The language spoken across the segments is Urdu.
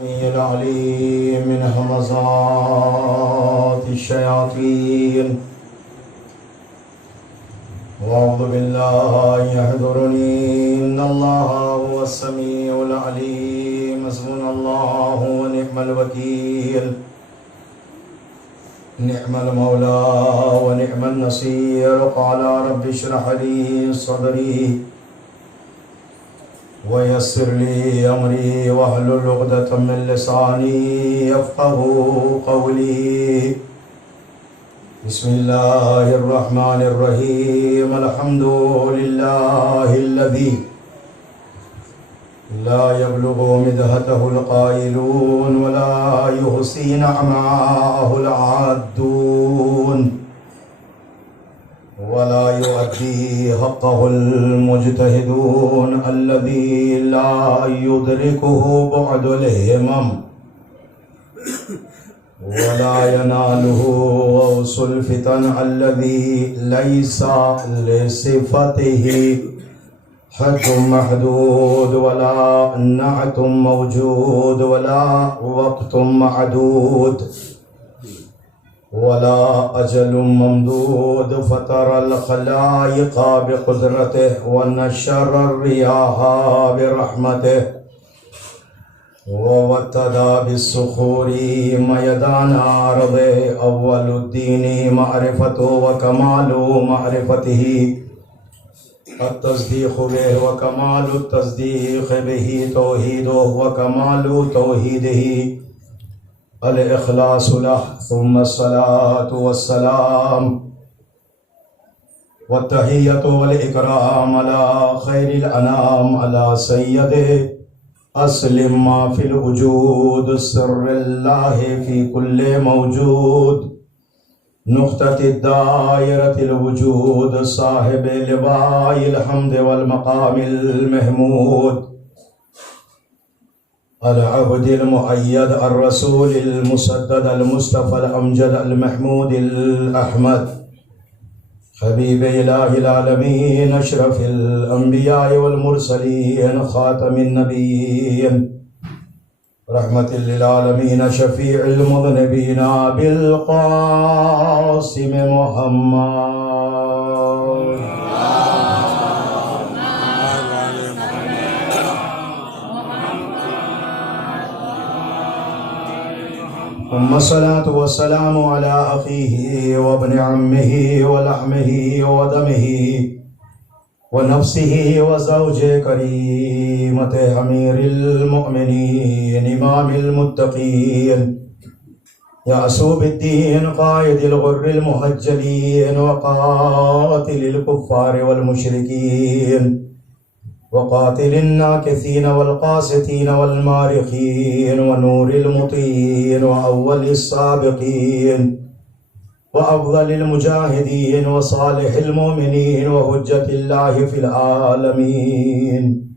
السميع العليم من همزات الشياطين وأعوذ بالله يحضرني إن الله هو السميع العليم حسبنا الله ونعم الوكيل نعم المولى ونعم النصير قال رب اشرح لي صدري ويسر لي أمري واحلل عقدة من لساني يفقهوا قولي بسم الله الرحمن الرحيم الحمد لله الذي لا يبلغ مدحته القائلون ولا يحصي نعماءه العادون ولا يؤدي حقه المجتهدون الذي لا يدركه بعد الهمم ولا يناله غوص الفتن الذي ليس لصفته حد محدود ولا نعت موجود ولا وقت معدود ولا أجل ممدود فطر الخلائق بقدرته ونشر الرياح برحمته ووتد بالصخور ميدان أرضه أول الدين معرفته وكمال معرفته التصديق به وكمال التصديق به توحيده وكمال توحيده الإخلاص له ثم الصلاة والسلام والتحية والإكرام على خير الأنام على سيده أسلم ما في الوجود سر الله في كل موجود نقطة الدائرة الوجود صاحب لواء الحمد والمقام المحمود العبد المؤيد الرسول المسدد المصطفى الأمجد المحمود الأحمد حبيب إله العالمين أشرف الأنبياء والمرسلين خاتم النبيين رحمة للعالمين شفيع المذنبين بالقاسم محمد ثم الصلاة والسلام على أخيه وابن عمه ولحمه ودمه ونفسه وزوج كريمة أمير المؤمنين إمام المتقين يعصوب الدين قائد الغر المهجلين وقاتل الكفار والمشركين وقاتل الناكثين والقاسطين والمارخين ونور المطين وأول السابقين وأفضل المجاهدين وصالح المؤمنين وحجة الله في العالمين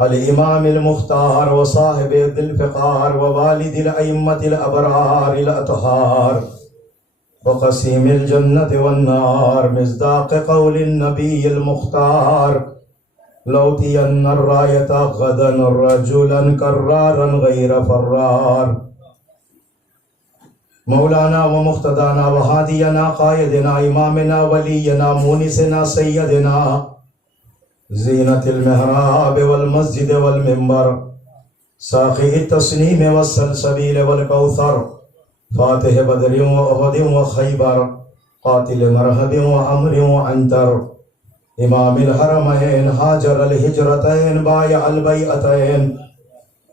الإمام المختار وصاحب ذي الفقار ووالد الأئمة الأبرار الأطهار وقسيم الجنة والنار مصداق قول النبي المختار لأوتين الراية غدا رجلا كرارا غير فرار مولانا ومقتدانا وهادينا قائدنا إمامنا ولينا مونسنا سيدنا زينة المحراب والمسجد والمنبر ساقي التسنيم والسلسبيل والكوثر فاتح بدر وأحد وخيبر قاتل مرهب وعمر وعنتر امام الحرمين هاجر الهجرتين بايع البيعتين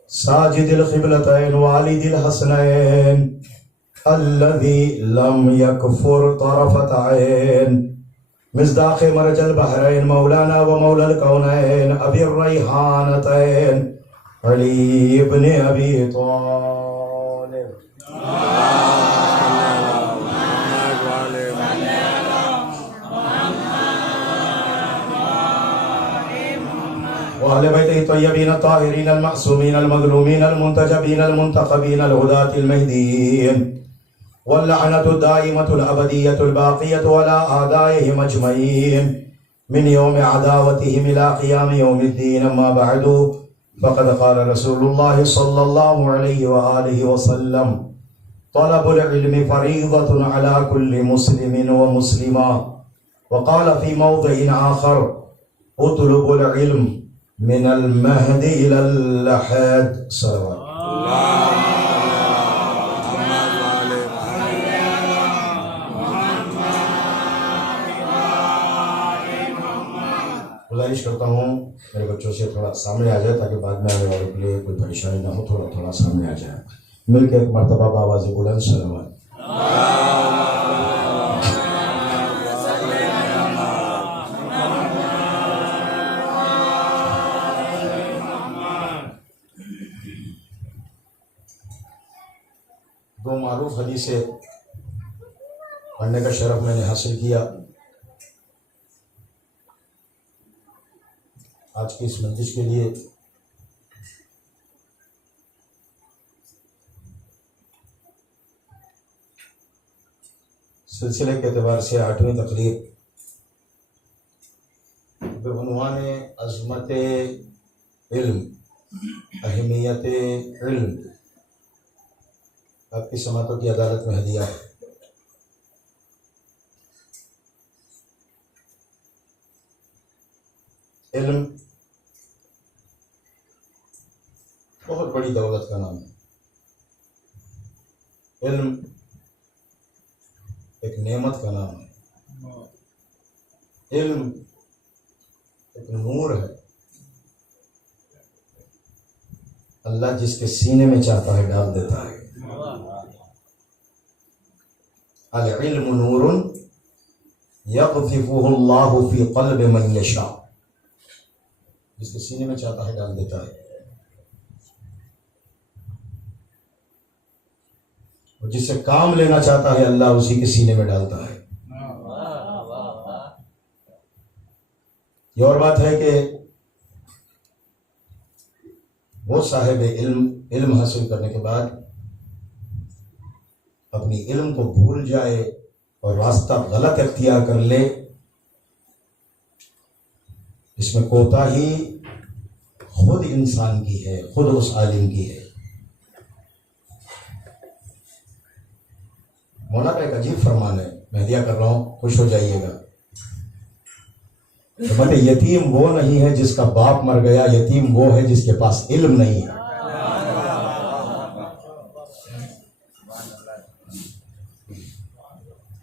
ساجد القبلتين والد الحسنين الذي لم يكفر طرفة عين مصداق مرج البحرين مولانا ومولى الكونين أبي الريحانتين علي بن أبي طالب وأهل بيته الطيبين الطاهرين المعصومين المظلومين المنتجبين المنتخبين الهداة المهديين واللعنة الدائمة الأبدية الباقية على أعدائهم أجمعين من يوم عداوتهم إلى قيام يوم الدين. أما بعد فقد قال رسول الله صلى الله عليه وآله وسلم طلب العلم فريضة على كل مسلم ومسلمة. وقال في موضع آخر اطلب العلم من المهد إلى اللحد. صلوات گزارش کرتا ہوں میرے بچوں سے تھوڑا سامنے آ جائے تاکہ بعد میں آنے والوں کے لیے کوئی پریشانی نہ ہو. تھوڑا سامنے آ جائے. مل کے ایک مرتبہ بآواز بلند صلوات. دو معروف حدیثیں پڑھنے کا شرف میں نے حاصل کیا. آج کی اس مجلس کے لیے سلسلے کے اعتبار سے 8ویں تقریر بعنوان عظمت علم، اہمیت علم آپ کی سماعتوں کی عدالت میں ہدیہ ہے. علم بہت بڑی دولت کا نام ہے. علم ایک نعمت کا نام ہے. علم ایک نور ہے. اللہ جس کے سینے میں چاہتا ہے ڈال دیتا ہے. العلم نور یقذفہ اللہ فی قلب من یشاء. جس کے سینے میں چاہتا ہے ڈال دیتا ہے. اور جس سے کام لینا چاہتا ہے اللہ اسی کے سینے میں ڈالتا ہے. یہ اور بات ہے کہ وہ صاحب علم حاصل کرنے کے بعد اپنی علم کو بھول جائے اور راستہ غلط اختیار کر لے، اس میں کوتاہی خود انسان کی ہے، خود اس عالم کی ہے. مولا کا ایک عجیب فرمان ہے، میں ہدیہ کر رہا ہوں، خوش ہو جائیے گا. فرماتے یتیم وہ نہیں ہے جس کا باپ مر گیا، یتیم وہ ہے جس کے پاس علم نہیں ہے.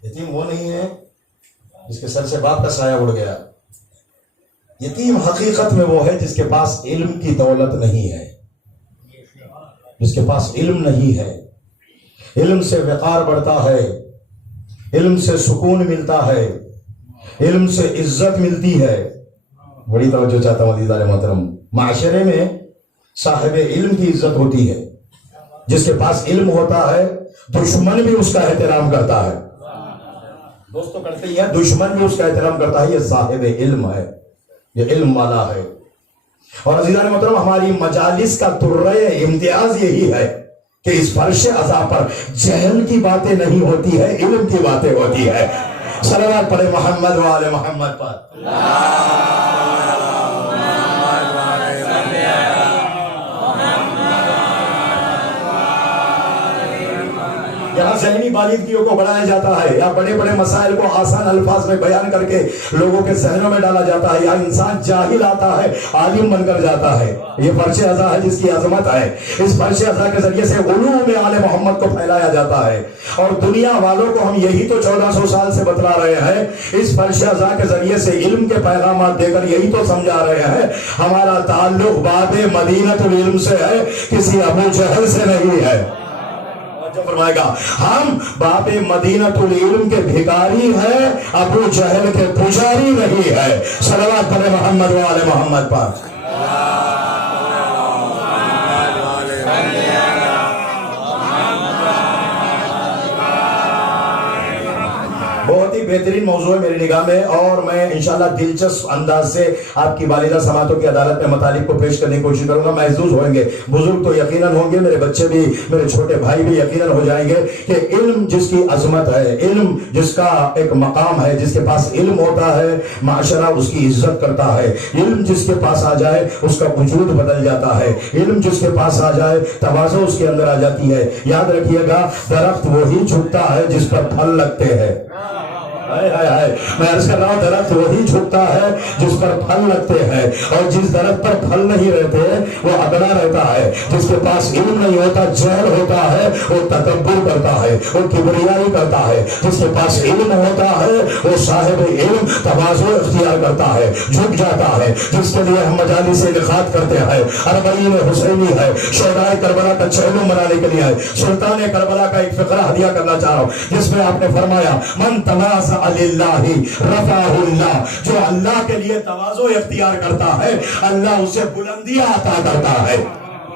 یتیم وہ نہیں ہے جس کے سر سے باپ کا سایہ اڑ گیا. یتیم حقیقت میں وہ ہے جس کے پاس علم کی دولت نہیں ہے، جس کے پاس علم نہیں ہے. علم سے وقار بڑھتا ہے، علم سے سکون ملتا ہے، علم سے عزت ملتی ہے. بڑی توجہ چاہتا ہوں عزیزان محترم. معاشرے میں صاحب علم کی عزت ہوتی ہے. جس کے پاس علم ہوتا ہے دشمن بھی اس کا احترام کرتا ہے. دوست تو کرتے ہی ہے، دشمن بھی اس کا احترام کرتا ہے. یہ صاحب علم ہے، یہ علم والا ہے. اور عزیزان محترم ہماری مجالس کا درہ امتیاز یہی ہے کہ اس فرش عزا پر جہل کی باتیں نہیں ہوتی ہے، علم کی باتیں ہوتی ہے. صلوات پڑھے محمد و آل محمد پر. یہاں ذہنی بالیدگیوں کو بڑھایا جاتا ہے یا بڑے بڑے مسائل کو آسان الفاظ میں بیان کر کے لوگوں کے ذہنوں میں ڈالا جاتا ہے، یا انسان جاہل آتا ہے عالم بن کر جاتا ہے. یہ فرش عزا ہے جس کی عظمت ہے. اس فرش عزا کے ذریعے سے علوم آل محمد کو پھیلایا جاتا ہے. اور دنیا والوں کو ہم یہی تو 1400 سال سے بتلا رہے ہیں. اس فرش عزا کے ذریعے سے علم کے پیغامات دے کر یہی تو سمجھا رہے ہیں ہمارا تعلق باب مدینۃ العلم سے ہے، کسی ابو جہل سے نہیں ہے. فرمائے گا ہم باب مدینۃ العلم کے بھکاری ہیں، ابو جہل کے پجاری نہیں ہے. صلوات پڑھے محمد و آل محمد پر. بہت ہی بہترین موضوع ہے میری نگاہ میں، اور میں انشاءاللہ دلچسپ انداز سے آپ کی والدہ سماعتوں کی عدالت میں مطالب کو پیش کرنے کی کوشش کروں گا. محظوظ ہوئیں گے، بزرگ تو یقیناً ہوں گے، میرے بچے بھی، میرے چھوٹے بھائی بھی یقیناً ہو جائیں گے کہ علم جس کی عظمت ہے، علم جس کا ایک مقام ہے، جس کے پاس علم ہوتا ہے معاشرہ اس کی عزت کرتا ہے. علم جس کے پاس آ جائے اس کا وجود بدل جاتا ہے. علم جس کے پاس آ جائے تواضع اس کے اندر آ جاتی ہے. یاد رکھیے گا، درخت وہی جھکتا ہے جس پر پھل لگتے ہیں. میں عرض کر رہا ہوں، درخت وہی جھکتا ہے جس پر پھل لگتے ہیں، اور جس درخت پر پھل نہیں رہتے وہ اگڑا رہتا ہے. جس کے پاس علم نہیں ہوتا، جہل ہوتا ہے، وہ تکبر کرتا ہے، وہ کبریائی کرتا ہے. جس کے پاس علم ہوتا ہے وہ صاحب علم تواضع اختیار کرتا ہے، جھک جاتا ہے. جس کے لیے ہم مجالس انعقاد کرتے ہیں، اربعین حسینی ہے، شہدائے کربلا کا چہلم منانے کے لیے ہے. سلطان کربلا کا ایک فقرہ ہدیہ کرنا چاہ رہا ہوں، جس میں آپ نے فرمایا من تواضع للہ رفعہ اللہ، جو اللہ کے لیے تواضع اختیار کرتا ہے اللہ اسے بلندیاں عطا کرتا ہے.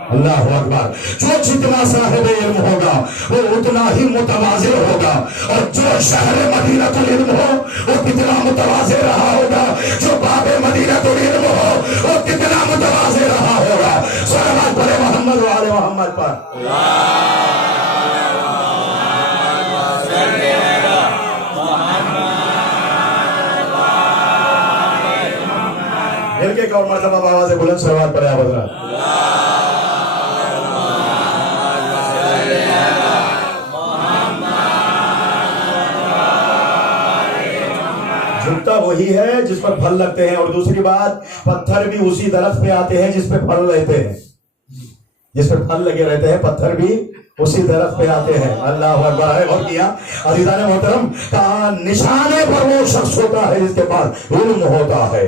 اللہ اکبر. جو جتنا صاحب علم ہوگا وہ اتنا ہی متواضع ہوگا، اور جو شہر مدینہ العلم ہو وہ کتنا متواضع رہا ہوگا، جو باب مدینہ العلم ہو وہ کتنا متواضع رہا ہوگا. صلوات پڑھے محمد و آل محمد پر. مل کے ایک اور مرتبہ آواز بلند صلوات پڑھے آپ حضرات. جھکتا وہی ہے جس پر پھل لگتے ہیں. اور دوسری بات، پتھر بھی اسی درخت پہ آتے ہیں جس پہ پھل رہتے ہیں. جس پہ پھل لگے رہتے ہیں پتھر بھی اسی درخت پہ آتے ہیں. اللہ اکبر ہے. اور کیا عزیزان محترم، کہا نشانے پر وہ شخص ہوتا ہے جس کے پاس علم ہوتا ہے.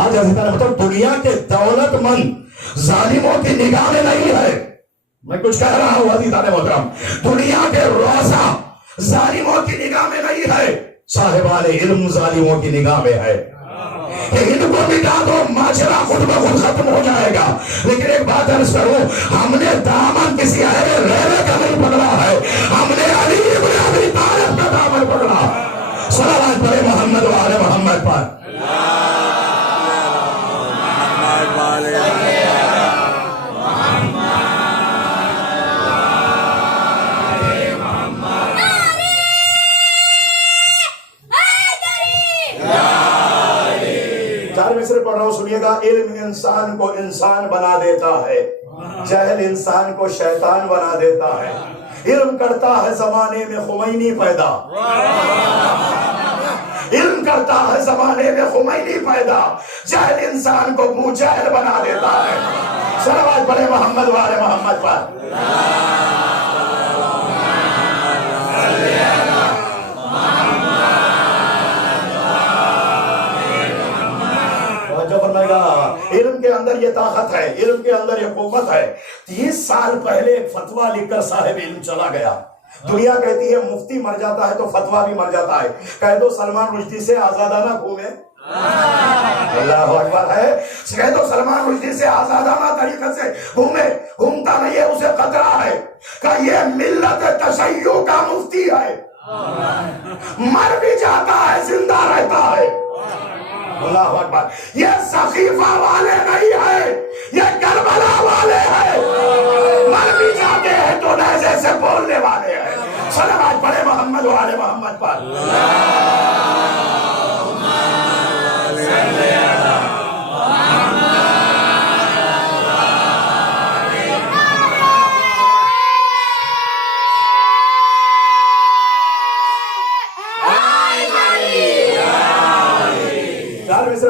آج عزیزان محترم دنیا کے دولت مند ظالموں کی نگاہ میں نہیں ہے. میں کچھ کہہ رہا ہوں عزیزان محترم، دنیا کے روزہ ظالموں کی نگاہ میں نہیں ہے، صاحبان علم ظالموں کی نگاہ میں ہے. کہ ان کو مٹا دو ماجرا خود بخود ختم ہو جائے گا. لیکن ایک بات عرض کروں، ہم نے دامن کسی اہل ریلے کا نہیں پکڑا ہے، ہم نے علی بن ابی طالب کا دامن پکڑا. صلوات پڑھے محمد و آل محمد پر. مصر پڑھ رہا ہوں، سنیے گا. علم انسان کو انسان بنا دیتا ہے، جہل انسان کو شیطان بنا دیتا ہے. علم کرتا ہے زمانے میں خمینی پیدا، علم کرتا ہے زمانے میں خمینی پیدا، جہل انسان کو ابو جہل بنا دیتا ہے. صلوات پڑھے محمد و آل محمد پر. علم کے اندر یہ طاقت ہے، علم کے اندر یہ قوت ہے. 30 سال پہلے ایک فتویٰ لکھ کر صاحب علم چلا گیا. دنیا کہتی ہے مفتی مر جاتا ہے تو فتویٰ بھی مر جاتا ہے. کہہ دو سلمان رشدی سے آزادانہ گھومے. اللہ اکبر ہے. کہہ دو سلمان رشدی سے آزادانہ طریقے سے گھومتا نہیں ہے، اسے خطرہ ہے کہ یہ ملت تشیع کا مفتی ہے. مر بھی جاتا ہے زندہ رہتا ہے. اللہ اکبر. یہ سقیفہ والے نہیں ہیں، یہ کربلا والے ہیں. مر بھی جاتے ہیں تو نیزے سے بولنے والے ہیں. صلوات پڑھے محمد و آل محمد پر.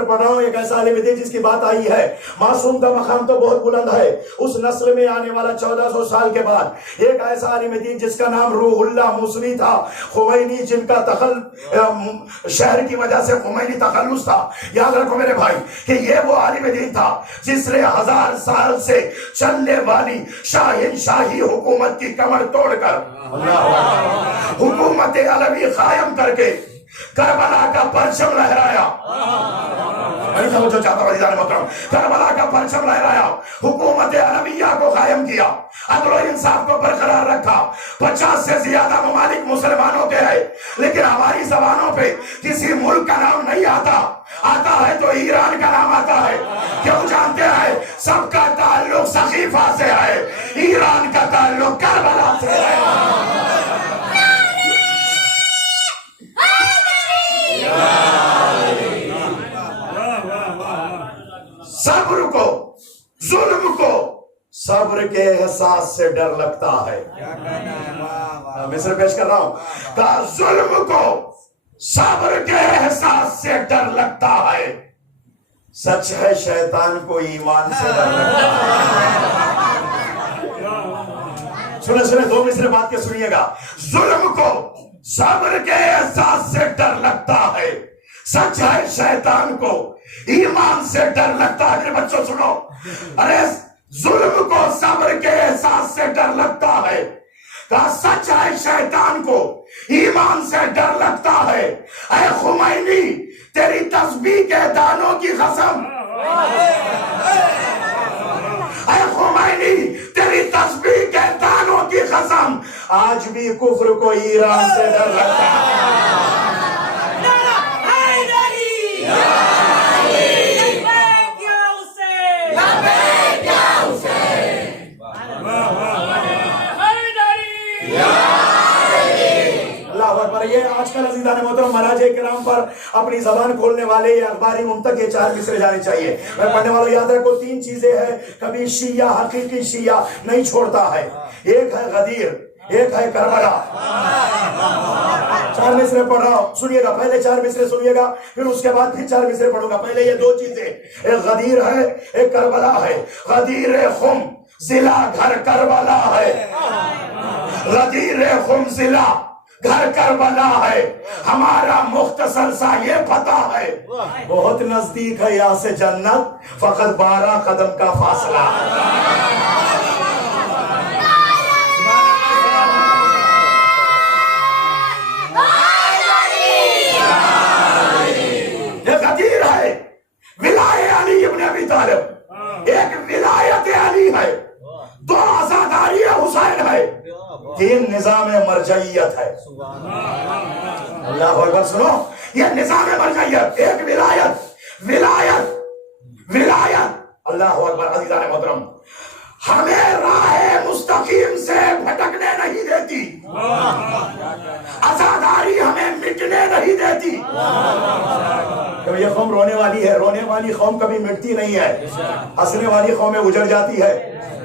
پڑھ رہا ہوں. ایک ایسا عالم دین جس کی بات آئی ہے، معصوم کا مقام تو بہت بلند ہے. اس نسل میں آنے والا 1400 سال کے بعد ایک ایسا عالم دین جس کا نام روح اللہ موسوی تھا. خمینی جن کا شہر کی وجہ سے خمینی تخلص تھا. یاد رکھو میرے بھائی کہ یہ وہ عالم دین تھا جس نے 1000 سال سے چلنے والی شاہن شاہی حکومت کی کمر توڑ کر حکومت علوی قائم کر کے کربلا کا پرچم لہرایا. نہیں سمجھو چاہتا ہوں عزیزان محترم, کربلا کا پرچم لہرایا, حکومت علویہ کو قائم کیا, عدل و انصاف کو برقرار رکھا. 50 سے زیادہ ممالک مسلمانوں کے ہیں, لیکن ہماری زبانوں پہ کسی ملک کا نام نہیں آتا ہے تو ایران کا نام آتا ہے. کیوں جانتے ہیں؟ سب کا تعلق سقیفہ سے ہے, ایران کا تعلق کربلا سے ہے. صبر کو, ظلم کو صبر کے احساس سے ڈر لگتا ہے. مصر پیش کر رہا ہوں, کہا ظلم کو صبر کے احساس سے ڈر لگتا ہے. سچ ہے شیطان کو ایمان سے ڈر لگتا ہے. سنے 2 مصرے بات کے سنیے گا. ظلم کو صبر کے احساس سے ڈر لگتا ہے, سچ ہے شیطان کو ایمان سے ڈر لگتا ہے. میرے بچوں سنو, ارے ظلم کو صبر کے احساس سے ڈر لگتا ہے, کہا سچ ہے شیطان کو ایمان سے ڈر لگتا ہے. اے خمینی تیری تسبیح کے دانوں کی قسم, اے خمینی تیری تسبیح کے دانوں کی قسم, آج بھی کفر کو ایران سے ڈر لگتا ہے. یہ آج کل عزیزان محترم مراجع کرام پر اپنی زبان کھولنے والے یا اخباری ان تک یہ 4 مصرے جانے چاہیے. میں پڑھنے والوں یاد رکھو 3 چیزیں ہیں کبھی شیعہ, حقیقی شیعہ نہیں چھوڑتا ہے. ایک ہے غدیر, ایک ہے کربلا. 4 مصرے پڑھ رہا ہوں, سنیے گا. پہلے 4 مصرے سنیے گا, پھر اس کے بعد پھر 4 مصرے پڑھوں گا. پہلے یہ 2 چیزیں, ایک غدیر ہے, ایک کربلا ہے. غدیر خم ضلع گھر کربلا ہے. غدیر خم ضلع گھر کربلا ہے. ہمارا مختصر سا یہ پتہ ہے, بہت نزدیک ہے یہاں سے جنت, فقط 12 قدم کا فاصلہ. یہ غدیر ہے, ولایت علی ابن ابی طالب, ایک ولایت علی ہے, 2 عزاداری حسین ہے, 3 نظام مرجعیت ہے. اللہ اکبر. سنو, یہ نظام مرجعیت, ایک ولایت. اللہ اکبر. عزیزان محترم, ہمیں راہ مستقیم سے بھٹکنے نہیں دیتی, عزاداری ہمیں مٹنے نہیں دیتی. یہ قوم رونے والی ہے, رونے والی قوم کبھی مٹتی نہیں ہے. ہنسنے والی قومیں اجڑ جاتی ہے,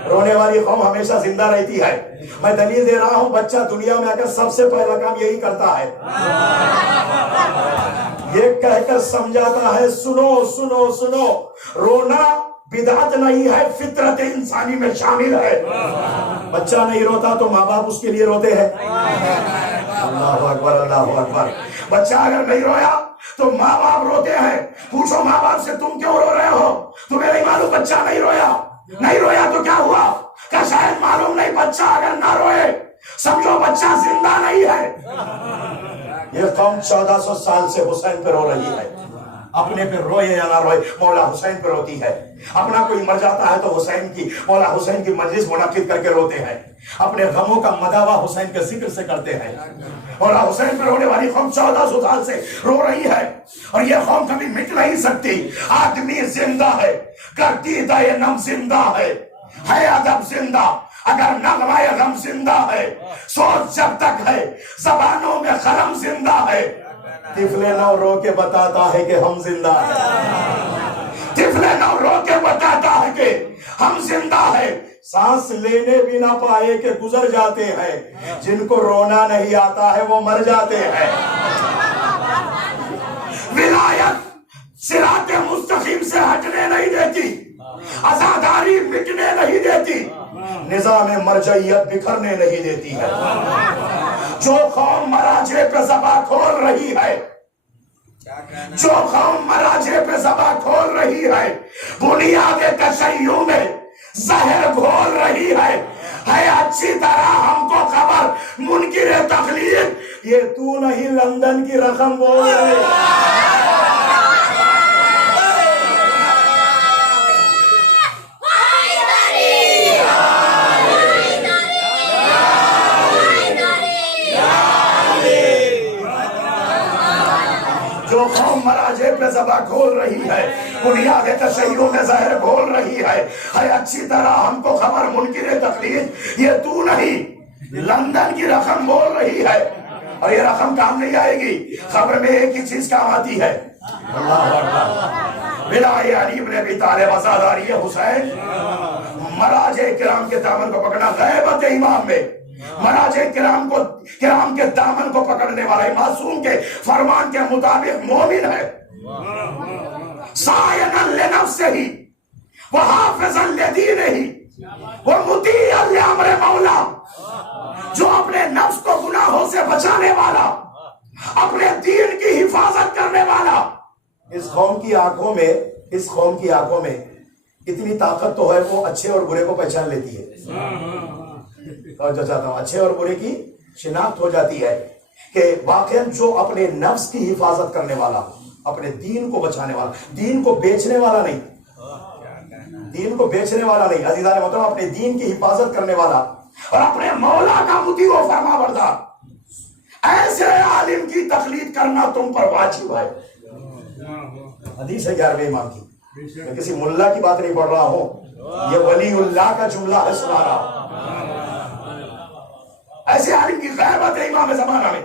رونے والی قوم ہمیشہ زندہ رہتی ہے. میں دلیل دے رہا ہوں, بچہ دنیا میں اگر سب سے پہلا کام یہی کرتا ہے, یہ کہہ کر سمجھاتا ہے سنو سنو سنو, رونا بدعت نہیں ہے, فطرت انسانی میں شامل ہے. بچہ نہیں روتا تو ماں باپ اس کے لیے روتے ہیں. اللہ اکبر, اللہ اکبر. بچہ اگر نہیں رویا تو ماں باپ روتے ہیں. پوچھو ماں باپ سے تم کیوں رو رہے ہو, تمہیں نہیں معلوم بچہ نہیں رویا تو کیا ہوا, کہ شاید معلوم نہیں. بچہ اگر نہ روئے سمجھو بچہ زندہ نہیں ہے. یہ قوم 1400 سال سے حسین پہ رو رہی ہے. اپنے پہ روئے یا نہ روئے, مولا حسین پہ روتی ہے. اپنا کوئی مر جاتا ہے تو حسین کی, مولا حسین کی مجلس منعقد کر کے روتے ہیں. اپنے غموں کا مداوا حسین کے ذکر سے کرتے ہیں. مولا حسین پہ رونے والی قوم 1400 سال سے رو رہی ہے, اور یہ قوم کبھی مٹ نہیں سکتی. آدمی زندہ ہے, گردیدہ نم زندہ ہے ادب زندہ, اگر نغمہ غم زندہ ہے, سوچ جب تک ہے, زبانوں میں قلم زندہ ہے. طفل نو رو کے بتاتا ہے کہ ہم زندہ ہیں. طفل نو رو کے بتاتا ہے کہ ہم زندہ ہیں. سانس لینے بھی نہ پائے کہ گزر جاتے ہیں. جن کو رونا نہیں آتا ہے وہ مر جاتے ہیں. ولایت صراط مستقیم سے ہٹنے نہیں دیتی, عزاداری مٹنے نہیں دیتی, نظام مرجعیت بکھرنے نہیں دیتی ہے. جو قوم مراجع پہ زباں کھول رہی ہے, جو قوم مراجع پہ زباں کھول رہی ہے, بنیاد تشیع میں زہر گھول رہی ہے اچھی طرح ہم کو خبر منکر تقلید یہ تو نہیں لندن کی رقم بول رہے. جو قوم مراجع پہ ذبح کھول رہی ہے، بنیاد تشیع میں زہر گھول رہی ہے اچھی طرح ہم کو خبر منکر تقلید یہ تو نہیں لندن کی رقم بول رہی ہے. اور یہ رقم کام نہیں آئے گی، خبر میں ایک ہی چیز کام آتی ہے، اللہ اکبر، ولایہ علی ابن ابی طالب، عزاداری حسین. مراجع کرام کے دامن کو پکڑنا غیبت امام میں، مراجع کرام کے دامن کو پکڑنے والا معصوم کے فرمان کے مطابق مومن ہے. سائنا لنفسہ وحافظا لدینہ ومطیعا لامر مولا، جو اپنے نفس کو گناہوں سے بچانے والا، اپنے دین کی حفاظت کرنے والا. اس قوم کی آنکھوں میں اتنی طاقت تو ہے، وہ اچھے اور برے کو پہچان لیتی ہے. جو چاہتا ہوں اچھے اور برے کی شناخت ہو جاتی ہے کہ واقعاً جو اپنے نفس کی حفاظت کرنے والا، اپنے دین کو بچانے والا، دین کو بیچنے والا نہیں، عزیزان محترم، اپنے دین کی حفاظت کرنے والا اور اپنے مولا کا مطیع و فرما بردار، ایسے عالم کی تقلید کرنا تم پر واجب ہے. حدیث ہے 11ویں امام کی، میں کسی ملا کی بات نہیں پڑھ رہا ہوں، یہ ولی اللہ کا جملہ ہے، سنا رہا ہوں. ایسے عالم کی غیبت ہے امام زمانہ میں.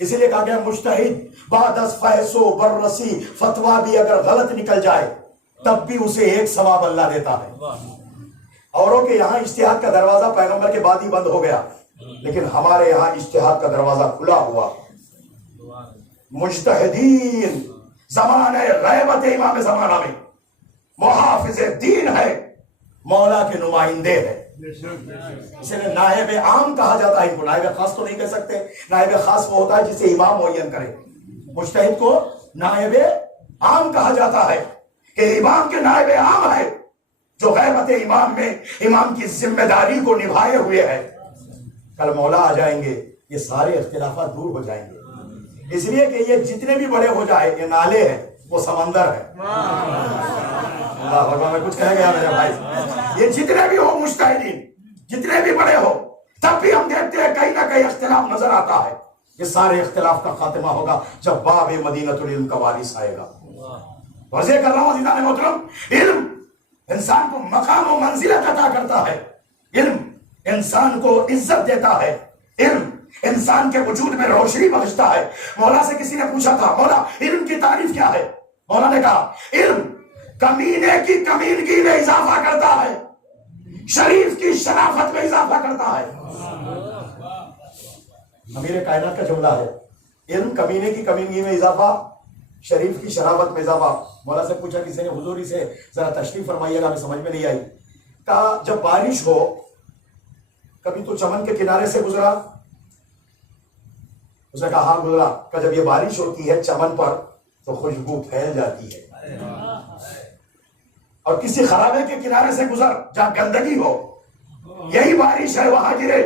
اسی لیے کہا گیا مجتہد بعد از فحص و بررسی، فتویٰ بھی اگر غلط نکل جائے تب بھی اسے ایک ثواب اللہ دیتا ہے. اوروں کے یہاں اجتہاد کا دروازہ پیغمبر کے بعد ہی بند ہو گیا، لیکن ہمارے یہاں اجتہاد کا دروازہ کھلا ہوا. مجتہدین زمانہ غیبت امام زمانہ میں محافظ دین ہے، مولا کے نمائندے ہیں. اسے نائب عام کہا جاتا ہے، ان کو نائب خاص تو نہیں کہہ سکتے. نائب خاص وہ ہوتا ہے جسے امام معین کرے. مجتہد کو نائب عام کہا جاتا ہے کہ امام کے نائب عام ہے، جو غیبت امام میں امام کی ذمہ داری کو نبھائے ہوئے ہے. کل مولا آ جائیں گے، یہ سارے اختلافات دور ہو جائیں گے. اس لیے کہ یہ جتنے بھی بڑے ہو جائے، یہ نالے ہیں، وہ سمندر ہے. اللہ بھگوان میں کچھ کہہ گیا میرے بھائی. یہ جتنے بھی ہو مجتہدین، جتنے بھی بڑے ہو، تب بھی ہم دیکھتے ہیں کہیں نہ کہیں اختلاف نظر آتا ہے. یہ سارے اختلاف کا خاتمہ ہوگا جب باب مدینۃ العلم کا وارث آئے گا. واضح کر رہا ہوں عزیزان محترم، علم انسان کو مقام و منزلت عطا کرتا ہے، علم انسان کو عزت دیتا ہے، علم انسان کے وجود میں روشنی بخشتا ہے. مولا سے کسی نے پوچھا تھا، مولا علم کی تعریف کیا ہے؟ مولا نے کہا علم کمینے کی کمینگی میں اضافہ کرتا ہے، شریف کی شرافت میں اضافہ کرتا ہے. امیر کائنات کا جملہ ہے، علم کمینے کی کمینگی میں اضافہ، شریف کی شرافت میں اضافہ. مولا سے پوچھا کسی نے، حضوری سے ذرا تشریف فرمائیے گا، ہمیں سمجھ میں نہیں آئی. کہا جب بارش ہو، کبھی تو چمن کے کنارے سے گزرا؟ اس نے کہا ہاں گزرا. کہ جب یہ بارش ہوتی ہے چمن پر تو خوشبو پھیل جاتی ہے، اور کسی خرابے کے کنارے سے گزر جہاں گندگی ہو، یہی بارش ہے، وہاں گرے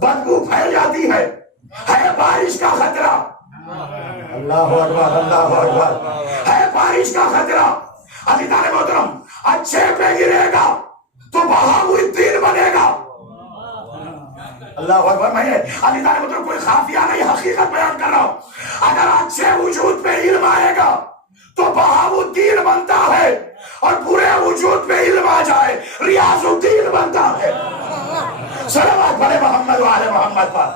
بدبو پھیل جاتی ہے بارش کا خطرہ. اللہ اکبر، اللہ اکبر، ہے بارش کا خطرہ. عزیزان محترم، اچھے پہ گرے گا تو بہاؤ الدین بنے گا. اللہ اکبر. میں عزیزان محترم کوئی خافیہ نہیں، حقیقت بیان کر رہا ہوں. اگر اچھے وجود پہ علم آئے گا تو بہاؤ الدین بنتا ہے، اور برے وجود پہ علم آ جائے ریاض الدین بنتا ہے. صلوات پڑھے محمد و آل محمد پر.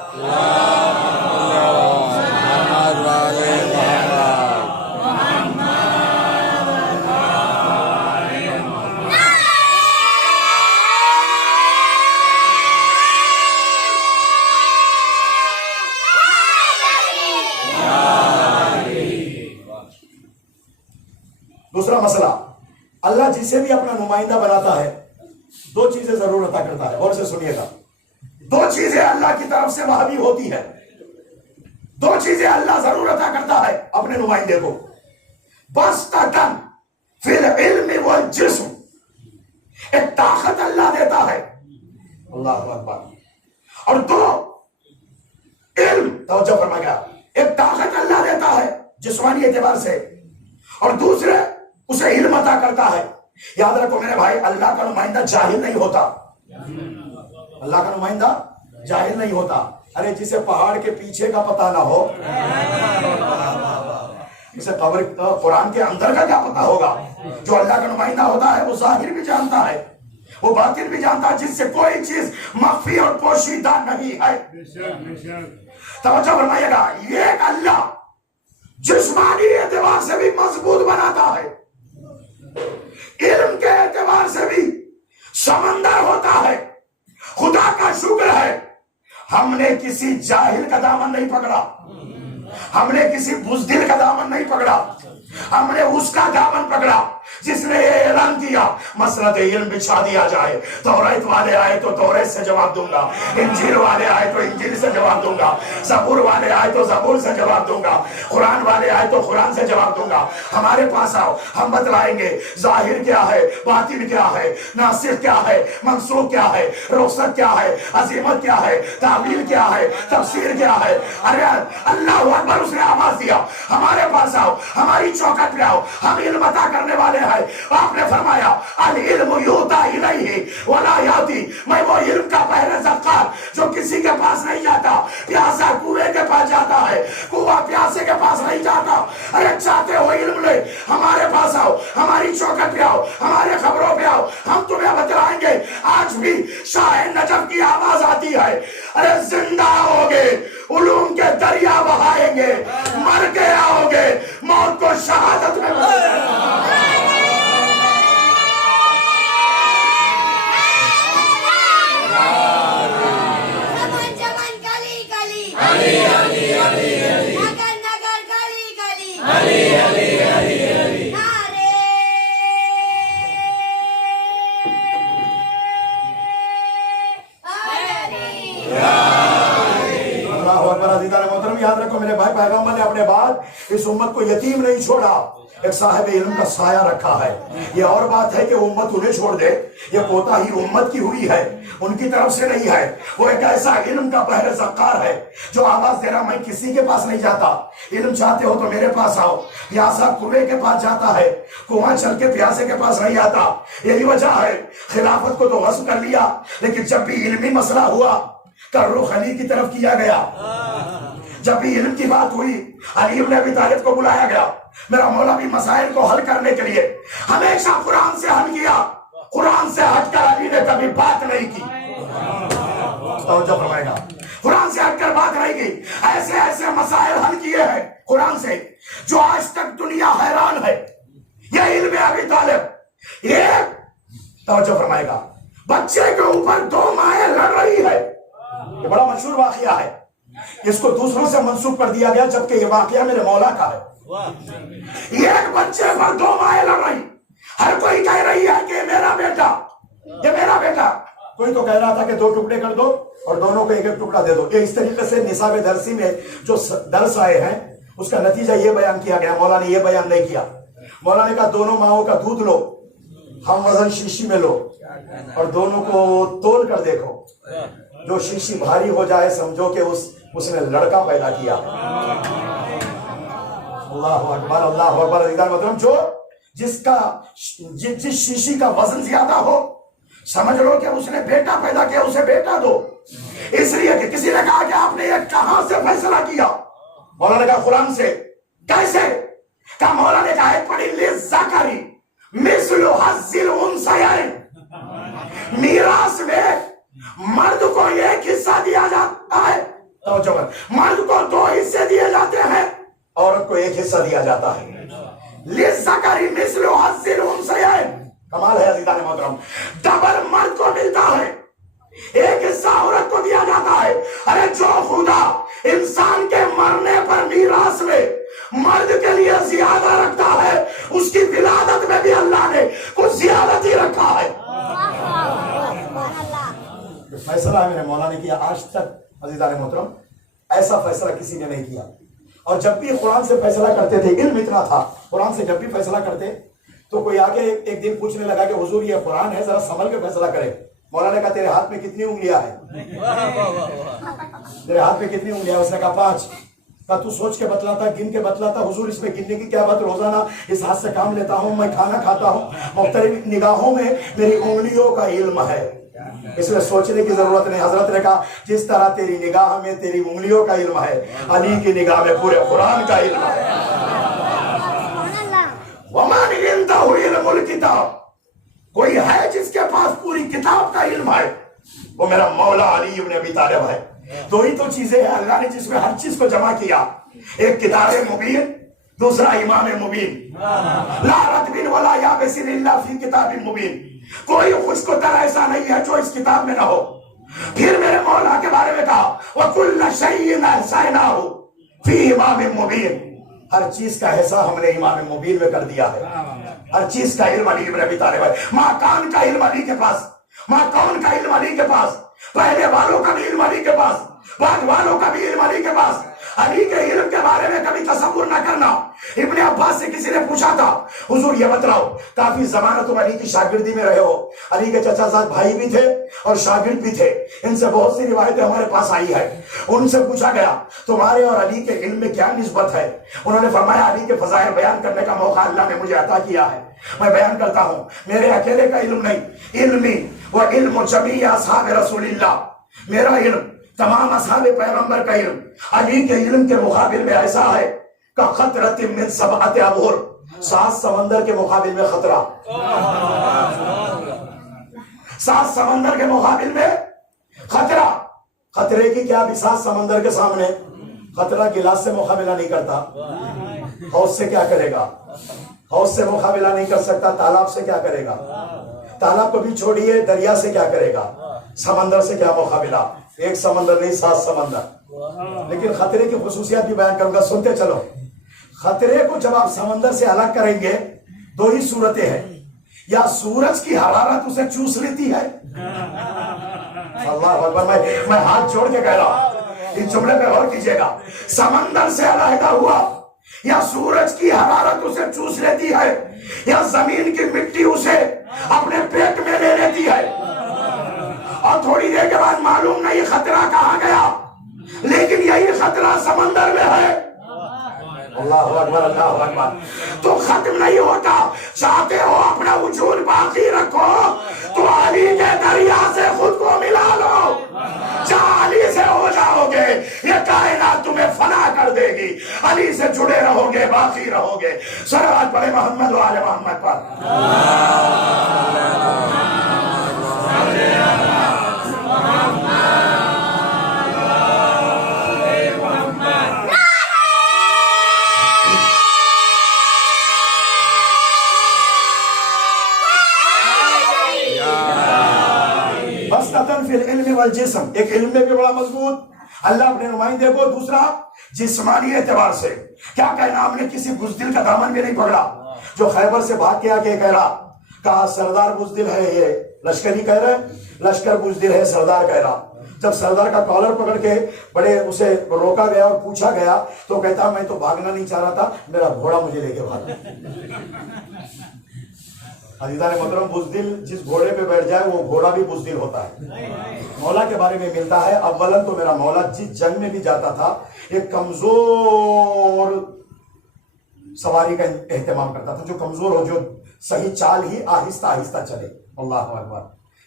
دوسرا مسئلہ، اللہ جسے بھی اپنا نمائندہ بناتا ہے دو چیزیں ضرور عطا کرتا ہے. اور سے سنیے گا، دو چیزیں اللہ کی طرف سے وہاں بھی ہوتی ہے. دو چیزیں اللہ ضرور عطا کرتا ہے اپنے نمائندے کو. بسطتاً فی العلم والجسم، ایک طاقت اللہ دیتا ہے، اللہ اکبر. اور دو، علم توجہ فرما گیا ایک طاقت اللہ دیتا ہے جسمانی اعتبار سے، اور دوسرے اسے علم عطا کرتا ہے. یاد رکھو میرے بھائی، اللہ کا نمائندہ جاہل نہیں ہوتا. اللہ کا نمائندہ جاہل نہیں ہوتا. ارے جسے پہاڑ کے پیچھے کا پتہ نہ ہو، اسے قرآن کے اندر کا کیا پتہ ہوگا؟ جو اللہ کا نمائندہ ہوتا ہے وہ ظاہر بھی جانتا ہے، وہ باطن بھی جانتا ہے، جس سے کوئی چیز مخفی اور پوشیدہ نہیں ہے. توجہ فرمائیے گا، یہ ایک اللہ جسمانی اعتبار سے بھی مضبوط بناتا ہے، علم کے اعتبار سے بھی سمندر ہوتا ہے. خدا کا شکر ہے ہم نے کسی جاہل کا دامن نہیں پکڑا، ہم نے کسی بزدل کا دامن نہیں پکڑا، ہم نے اس کا دامن پکڑا جس نے یہ اعلان کیا مسند علم بچھا دیا جائے. توریت والے آئے تو توریت سے جواب دوں گا، انجیل والے آئے تو انجیل سے جواب دوں گا، زبور والے آئے تو زبور سے جواب دوں گا، قرآن والے آئے تو قرآن سے جواب دوں گا. ہمارے پاس آؤ، ہم بتلائیں گے ظاہر کیا ہے، باطن کیا ہے، ناسخ کیا ہے، منسوخ کیا ہے، رخصت کیا ہے، عظیمت کیا ہے، تعبیر کیا ہے، تفسیر کیا ہے. ارے اللہ اکبر، اس نے آواز دیا ہمارے پاس آؤ، ہماری چوکٹ پہ آؤ، ہم علم عطا کرنے والے ہیں. آپ نے فرمایا العلم یوتا الیہ ولا یاتی، میں وہ علم کا پہلے زکار جو کسی کے پاس نہیں جاتا. پیاسا کنویں کے پاس جاتا ہے، کنواں پیاسے کے پاس نہیں جاتا. ارے چاہتے ہو علم لے، ہمارے پاس آؤ، ہماری چوکٹ پہ آؤ، ہمارے خبروں پہ آؤ، ہم تمہیں بتلائیں گے. آج بھی شاہ نجف کی آواز آتی ہے، ارے زندہ ہوگے علوم کے دریا بہائیں گے، مر کے آؤ گے موت کو شہادت میں محترم. یاد رکھو میرے بھائی، پیغمبر نے اپنے بعد اس امت کو یتیم نہیں چھوڑا، ایک صاحب علم کا سایہ رکھا ہے. یہ اور بات ہے کہ امت انہیں چھوڑ دے، یہ کوتا ہی امت کی ہوئی ہے، ان کی طرف سے نہیں ہے. وہ ایک ایسا علم کا بحر زکار ہے جو آواز دے رہا میں کسی کے پاس نہیں جاتا، علم چاہتے ہو تو میرے پاس آؤ. پیاسا کنویں کے پاس جاتا ہے، کنواں چل کے پیاسے کے پاس نہیں آتا. یہی وجہ ہے خلافت کو تو غصب کر لیا، لیکن جب بھی علمی مسئلہ ہوا کا رخ علی کی طرف کیا گیا. جب بھی علم کی بات ہوئی علی ابن ابی طالب کو بلایا گیا. میرا مولا بھی مسائل کو حل کرنے کے لیے ہمیشہ قرآن سے حل کیا، قرآن سے ہٹ کر علی نے کبھی بات نہیں کی. توجہ فرمائے گا، قرآن سے ہٹ کر بات نہیں کی. ایسے ایسے مسائل حل کیے ہیں قرآن سے جو آج تک دنیا حیران ہے. یہ علم ابی طالب، یہ توجہ فرمائے گا، بچے کے اوپر 2 مائیں لڑ رہی ہے. یہ بڑا مشہور واقعہ ہے، اس کو دوسروں سے منسوخ کر دیا گیا جبکہ یہ واقعہ میرے مولا کا ہے. یہ ایک بچے پر 2 مائیں لڑ رہی، ہر کوئی کہہ رہی ہے کہ میرا بیٹا، یہ میرا بیٹا. کوئی تو کہہ رہا تھا کہ 2 ٹکڑے کر دو اور دونوں کو 1 ٹکڑا دے دو. یہ اس طریقے سے نصاب درسی میں جو درس آئے ہیں اس کا نتیجہ یہ بیان کیا گیا. مولا نے یہ بیان نہیں کیا. مولا نے کہا دونوں ماؤں کا دودھ لو، ہم وزن شیشی میں لو اور دونوں کو تول کر دیکھو. جو شیشی بھاری ہو جائے سمجھو کہ اس نے لڑکا پیدا کیا. اللہ اکبر، اللہ اکبر. مطلب جو جس شیشی کا وزن زیادہ ہو سمجھ لو کہ اس نے بیٹا پیدا کیا، اسے بیٹا دو. اس لیے کہ کسی نے کہا کہ آپ نے یہ کہاں سے فیصلہ کیا؟ مولا نے کہا قرآن سے. کیسے؟ کہا مولا نے کہا پڑھی للذکر مثل حظ الانثیین، میراث میں مرد کو 1 حصہ دیا جاتا ہے. مرد کو 2 حصے دیے جاتے ہیں، عورت کو 1 حصہ دیا جاتا ہے. للذکر مثل حظ الانثیین. کمال ہے عزیزان محترم، ڈبل مرد کو ملتا ہے، 1 حصہ عورت کو دیا جاتا ہے. ارے جو خدا انسان کے مرنے پر میراث میں مرد کے لیے زیادہ رکھتا ہے، اس کی ولادت میں بھی اللہ نے کچھ زیادت ہی رکھا ہے. فیصلہ میرے مولا نے کیا، آج تک عزیزان محترم ایسا فیصلہ کسی نے نہیں کیا. اور جب بھی قرآن سے فیصلہ کرتے تھے، علم اتنا تھا، قرآن سے جب بھی فیصلہ کرتے تو کوئی آگے ایک دن پوچھنے لگا کہ حضور یہ قرآن ہے، ذرا سنبھل کے فیصلہ کرے. مولا نے کہا تیرے ہاتھ میں کتنی انگلیاں ہیں؟ تیرے ہاتھ میں کتنی انگلیاں؟ اس نے کہا 5۔ کہا تو سوچ کے بتلاتا، گن کے بتلاتا۔ حضور اس میں گننے کی کیا بات، روزانہ اس ہاتھ سے کام لیتا ہوں، میں کھانا کھاتا ہوں، مختلف نگاہوں میں میری انگلیوں کا علم ہے، اس میں سوچنے کی ضرورت نہیں۔ حضرت نے کہا جس طرح تیری نگاہ میں تیری انگلیوں کا علم ہے، علی کی نگاہ میں پورے قرآن کا علم ہے۔ وَمَنْ عِنْدَهُ عِلْمُ الْكِتَابِ، کوئی ہے جس کے پاس پوری کتاب کا علم ہے، وہ میرا مولا علی ابن ابی طالب ہے۔ دو ہی تو چیزیں ہیں اللہ نے جس میں ہر چیز کو جمع کیا، ایک کتاب مبین، دوسرا امام مبین۔ لا رتب ولا یابس الا فی کتاب مبین، کوئی خشک و تر ایسا نہیں ہے جو اس کتاب میں نہ ہو۔ پھر میرے مولا کے بارے میں کہا وَكُلَّ شَيْءٍ أَحْصَيْنَاهُ فِي إِمَامٍ مُبِينٍ، ہر چیز کا احصاء ہم نے امام مبین میں کر دیا ہے۔ ہر چیز کا علم علی ابن ابی طالب ہے۔ ماں کان کا علم علی کے پاس، ماں کون کا علم علی کے پاس، پہلے والوں کا بھی علم علی کے پاس، بعد والوں کا بھی علم علی کے پاس۔ علی کے علم کے بارے میں کبھی تصور نہ کرنا۔ ابن عباس سے کسی نے پوچھا تھا حضور یہ بتلاؤ، کافی زمانہ تم علی کی شاگردی میں رہے ہو، علی کے چچا زاد بھائی بھی تھے اور شاگرد بھی تھے، ان سے بہت سی روایتیں ہمارے پاس آئی ہے۔ ان سے پوچھا گیا تمہارے اور علی کے علم میں کیا نسبت ہے؟ انہوں نے فرمایا علی کے فضائل بیان کرنے کا موقع اللہ نے مجھے عطا کیا ہے، میں بیان کرتا ہوں۔ میرے اکیلے کا علم نہیں، علمی و علم جمیع اصحاب رسول اللہ، میرا علم تمام اصحاب پیغمبر کا علم علی کے علم کے مقابل میں ایسا ہے کہ خطرۃ من سبعۃ ابحر، 7 سمندر کے مقابل میں خطرہ، 7 سمندر کے مقابل میں خطرہ۔ خطرے کی کیا بھی 7 سمندر کے سامنے، خطرہ گلاس سے مقابلہ نہیں کرتا، حوض سے کیا کرے گا؟ حوض سے مقابلہ نہیں کر سکتا، تالاب سے کیا کرے گا؟ تالاب کو بھی چھوڑیے، دریا سے کیا کرے گا؟ سمندر سے کیا مقابلہ؟ ایک سمندر نہیں 7 سمندر۔ لیکن خطرے کی خصوصیات بھی بیان کروں گا، سنتے چلو۔ خطرے کو جب آپ سمندر سے الگ کریں گے، 2 ہی صورتیں ہیں، یا سورج کی حرارت اسے چوس لیتی ہے، اللہ اکبر، میں ہاتھ جوڑ کے کہہ رہا ہوں، اس جملے پہ غور کیجئے گا، سمندر سے علیحدہ ہوا، یا سورج کی حرارت اسے چوس لیتی ہے، یا زمین کی مٹی اسے اپنے پیٹ میں لے لیتی ہے، اور تھوڑی دیر کے بعد معلوم نہیں خطرہ کہاں گیا، لیکن یہی خطرہ سمندر میں ہے۔ اللہ اکبر، اللہ اکبر۔ تو ختم نہیں ہوتا، چاہتے ہو اپنا وجود باقی رکھو تو علی کے دریا سے خود کو ملا لو، جہاں علی سے ہو جاؤ گے یہ کائنات تمہیں فنا کر دے گی، علی سے جڑے رہو گے، باقی رہو گے۔ صلوات پڑھے محمد و آل محمد پر۔ فی العلم والجسم، ایک علم میں بھی بڑا مضبوط اللہ اپنے نمائندے کو، دوسرا جسمانی اعتبار سے کیا کہنا، ہم نے کسی بزدل کا دامن بھی نہیں پکڑا جو خیبر سے بھاگ کے آکے کہہ رہا، کہا سردار بزدل ہے، یہ لشکری کہہ رہے لشکر بزدل ہے، سردار کہہ رہا۔ جب سردار کا کالر پکڑ کے بڑے اسے روکا گیا اور پوچھا گیا تو کہتا میں تو بھاگنا نہیں چاہ رہا تھا، میرا گھوڑا مجھے لے کے بھاگا۔ عزیزان محترم، بزدل جس گھوڑے پہ بیٹھ جائے وہ گھوڑا بھی بزدل ہوتا ہے۔ مولا کے بارے میں ملتا ہے، اولاً تو میرا مولا جس جنگ میں بھی جاتا تھا ایک کمزور سواری کا اہتمام کرتا تھا، جو کمزور ہو، جو صحیح چال ہی آہستہ آہستہ چلے۔ اللہ اکبر،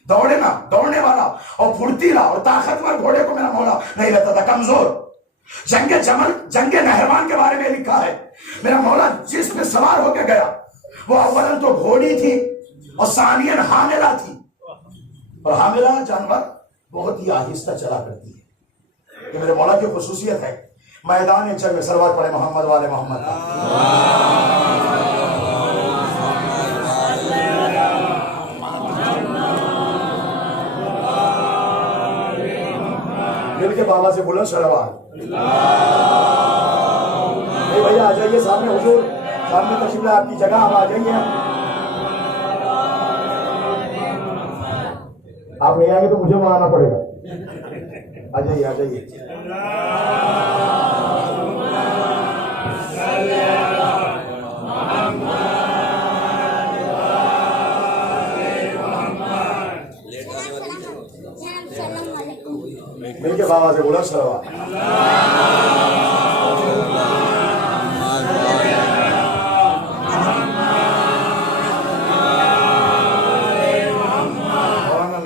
دوڑنے والا اور پھرتیلا اور طاقتور گھوڑے کو میرا مولا نہیں رہتا تھا، کمزور۔ جنگ جمل، جنگ نہروان کے بارے میں لکھا ہے، میرا مولا جس میں سوار ہو کے گیا وہ اولاً تو گھوڑی تھی اور ثانیاً حاملہ تھی، اور حاملہ جانور بہت ہی آہستہ چلا کرتی ہے۔ یہ میرے مولا کی خصوصیت ہے۔ میدان جنگ میں صلوات پڑھے محمد والے محمد۔ دل کے بابا سے بلند صلوات۔ بھیا آ جائیے سامنے، حضور سامنے تشریف لائے، آپ کی جگہ اب آ جائیے۔ آپ نہیں آئیں گے تو مجھے وہاں آنا پڑے گا، آ جائیے آ جائیے۔ مل کے بابا سے بولا صلوات.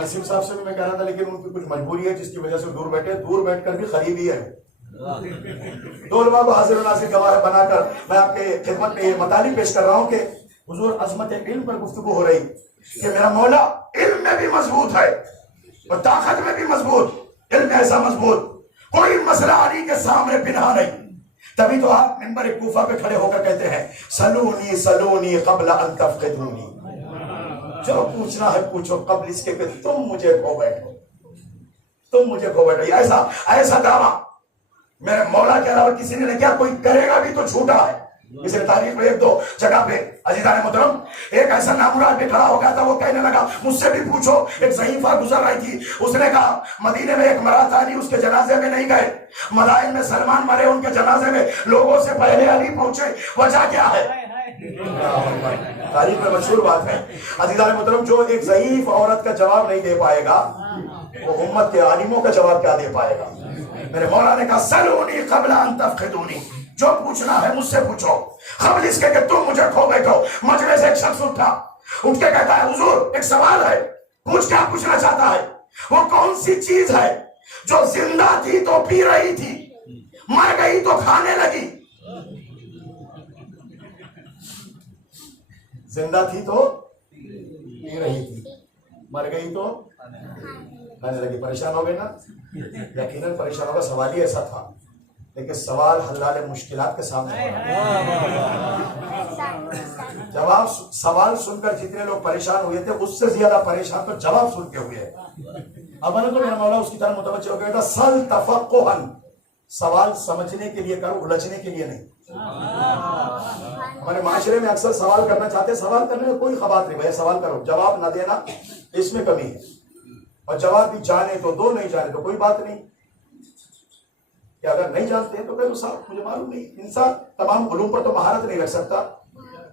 نصیب صاحب سے بھی میں کہہ رہا تھا لیکن ان کی کچھ مجبوری ہے جس کی وجہ سے دور بیٹھے. دور بیٹھ کر بھی قریبی ہے. دو علماء کو حاضر و ناظر گواہ بنا کر میں آپ کے خدمت میں یہ مطالب پیش کر رہا ہوں کہ حضور عظمت علم پر گفتگو ہو رہی کہ میرا مولا علم میں بھی مضبوط ہے اور طاقت میں بھی مضبوط. علم ایسا مضبوط کوئی مسئلہ علی کے سامنے پنہا نہیں. تبھی تو آپ منبر کوفہ پہ کھڑے ہو کر کہتے ہیں سلونی سلونی قبل ان تفقدونی. جو پوچھنا ہے پوچھو قبل اس کے کہ تم مجھے کھو بیٹھو. تم مجھے کھو بیٹھو. ایسا دعویٰ میرے مولا کے علاوہ کسی نے کیا کوئی کرے گا بھی تو جھوٹا ہے. اس نے تاریخ میں ایک دو جگہ پہ عزیزان محترم ایک ایسا نامراد بھی کھڑا ہو گیا تھا. وہ کہنے لگا مجھ سے بھی پوچھو. ایک ضعیفہ گزر رہی تھی. اس نے کہا مدینے میں ایک مرات علی اس کے جنازے میں نہیں گئے. مدائن میں سلمان مرے ان کے جنازے میں لوگوں سے پہلے علی پہنچے. وجہ کیا ہے؟ تاریخ میں مشہور بات ہے. عزیزان محترم جو ایک ضعیف عورت کا جواب نہیں دے پائے گا وہ امت کے عالموں کا جواب کیا دے پائے گا؟ میرے مولا نے کہا سلونی قبل ان تفقدونی. جو پوچھنا ہے مجھ سے پوچھو قبل اس کے کہ تم مجھے کھو بیٹھو. مجمع سے ایک شخص اٹھ کے کہتا ہے حضور ایک سوال ہے. پوچھ کیا پوچھنا چاہتا ہے؟ وہ کون سی چیز ہے جو زندہ تھی تو پی رہی تھی, مر گئی تو کھانے لگی؟ زندہ تھی تو پی رہی تھی, مر گئی تو کھانے لگی. پریشان ہو گئے نا؟ یقیناً پریشان ہوگا. سوال ہی ایسا تھا لیکن سوال حلال مشکلات کے سامنے. جواب سوال سن کر جتنے لوگ پریشان ہوئے تھے اس سے زیادہ پریشان تو جواب سن کے ہوئے. اب تو میرا مولا اس کی طرح متوجہ ہو گیا تھا سل تفقہن. سوال سمجھنے کے لیے کرو, الجھنے کے لیے نہیں. ہمارے معاشرے میں اکثر سوال کرنا چاہتے ہیں. سوال کرنے میں کوئی خبات نہیں. بھائی سوال کرو, جواب نہ دینا اس میں کمی ہے. اور جواب بھی جانے تو دو, نہیں جانے تو کوئی بات نہیں. کہ اگر نہیں جانتے ہیں تو کہو صاحب مجھے معلوم نہیں. انسان تمام علوم پر تو مہارت نہیں رکھ سکتا.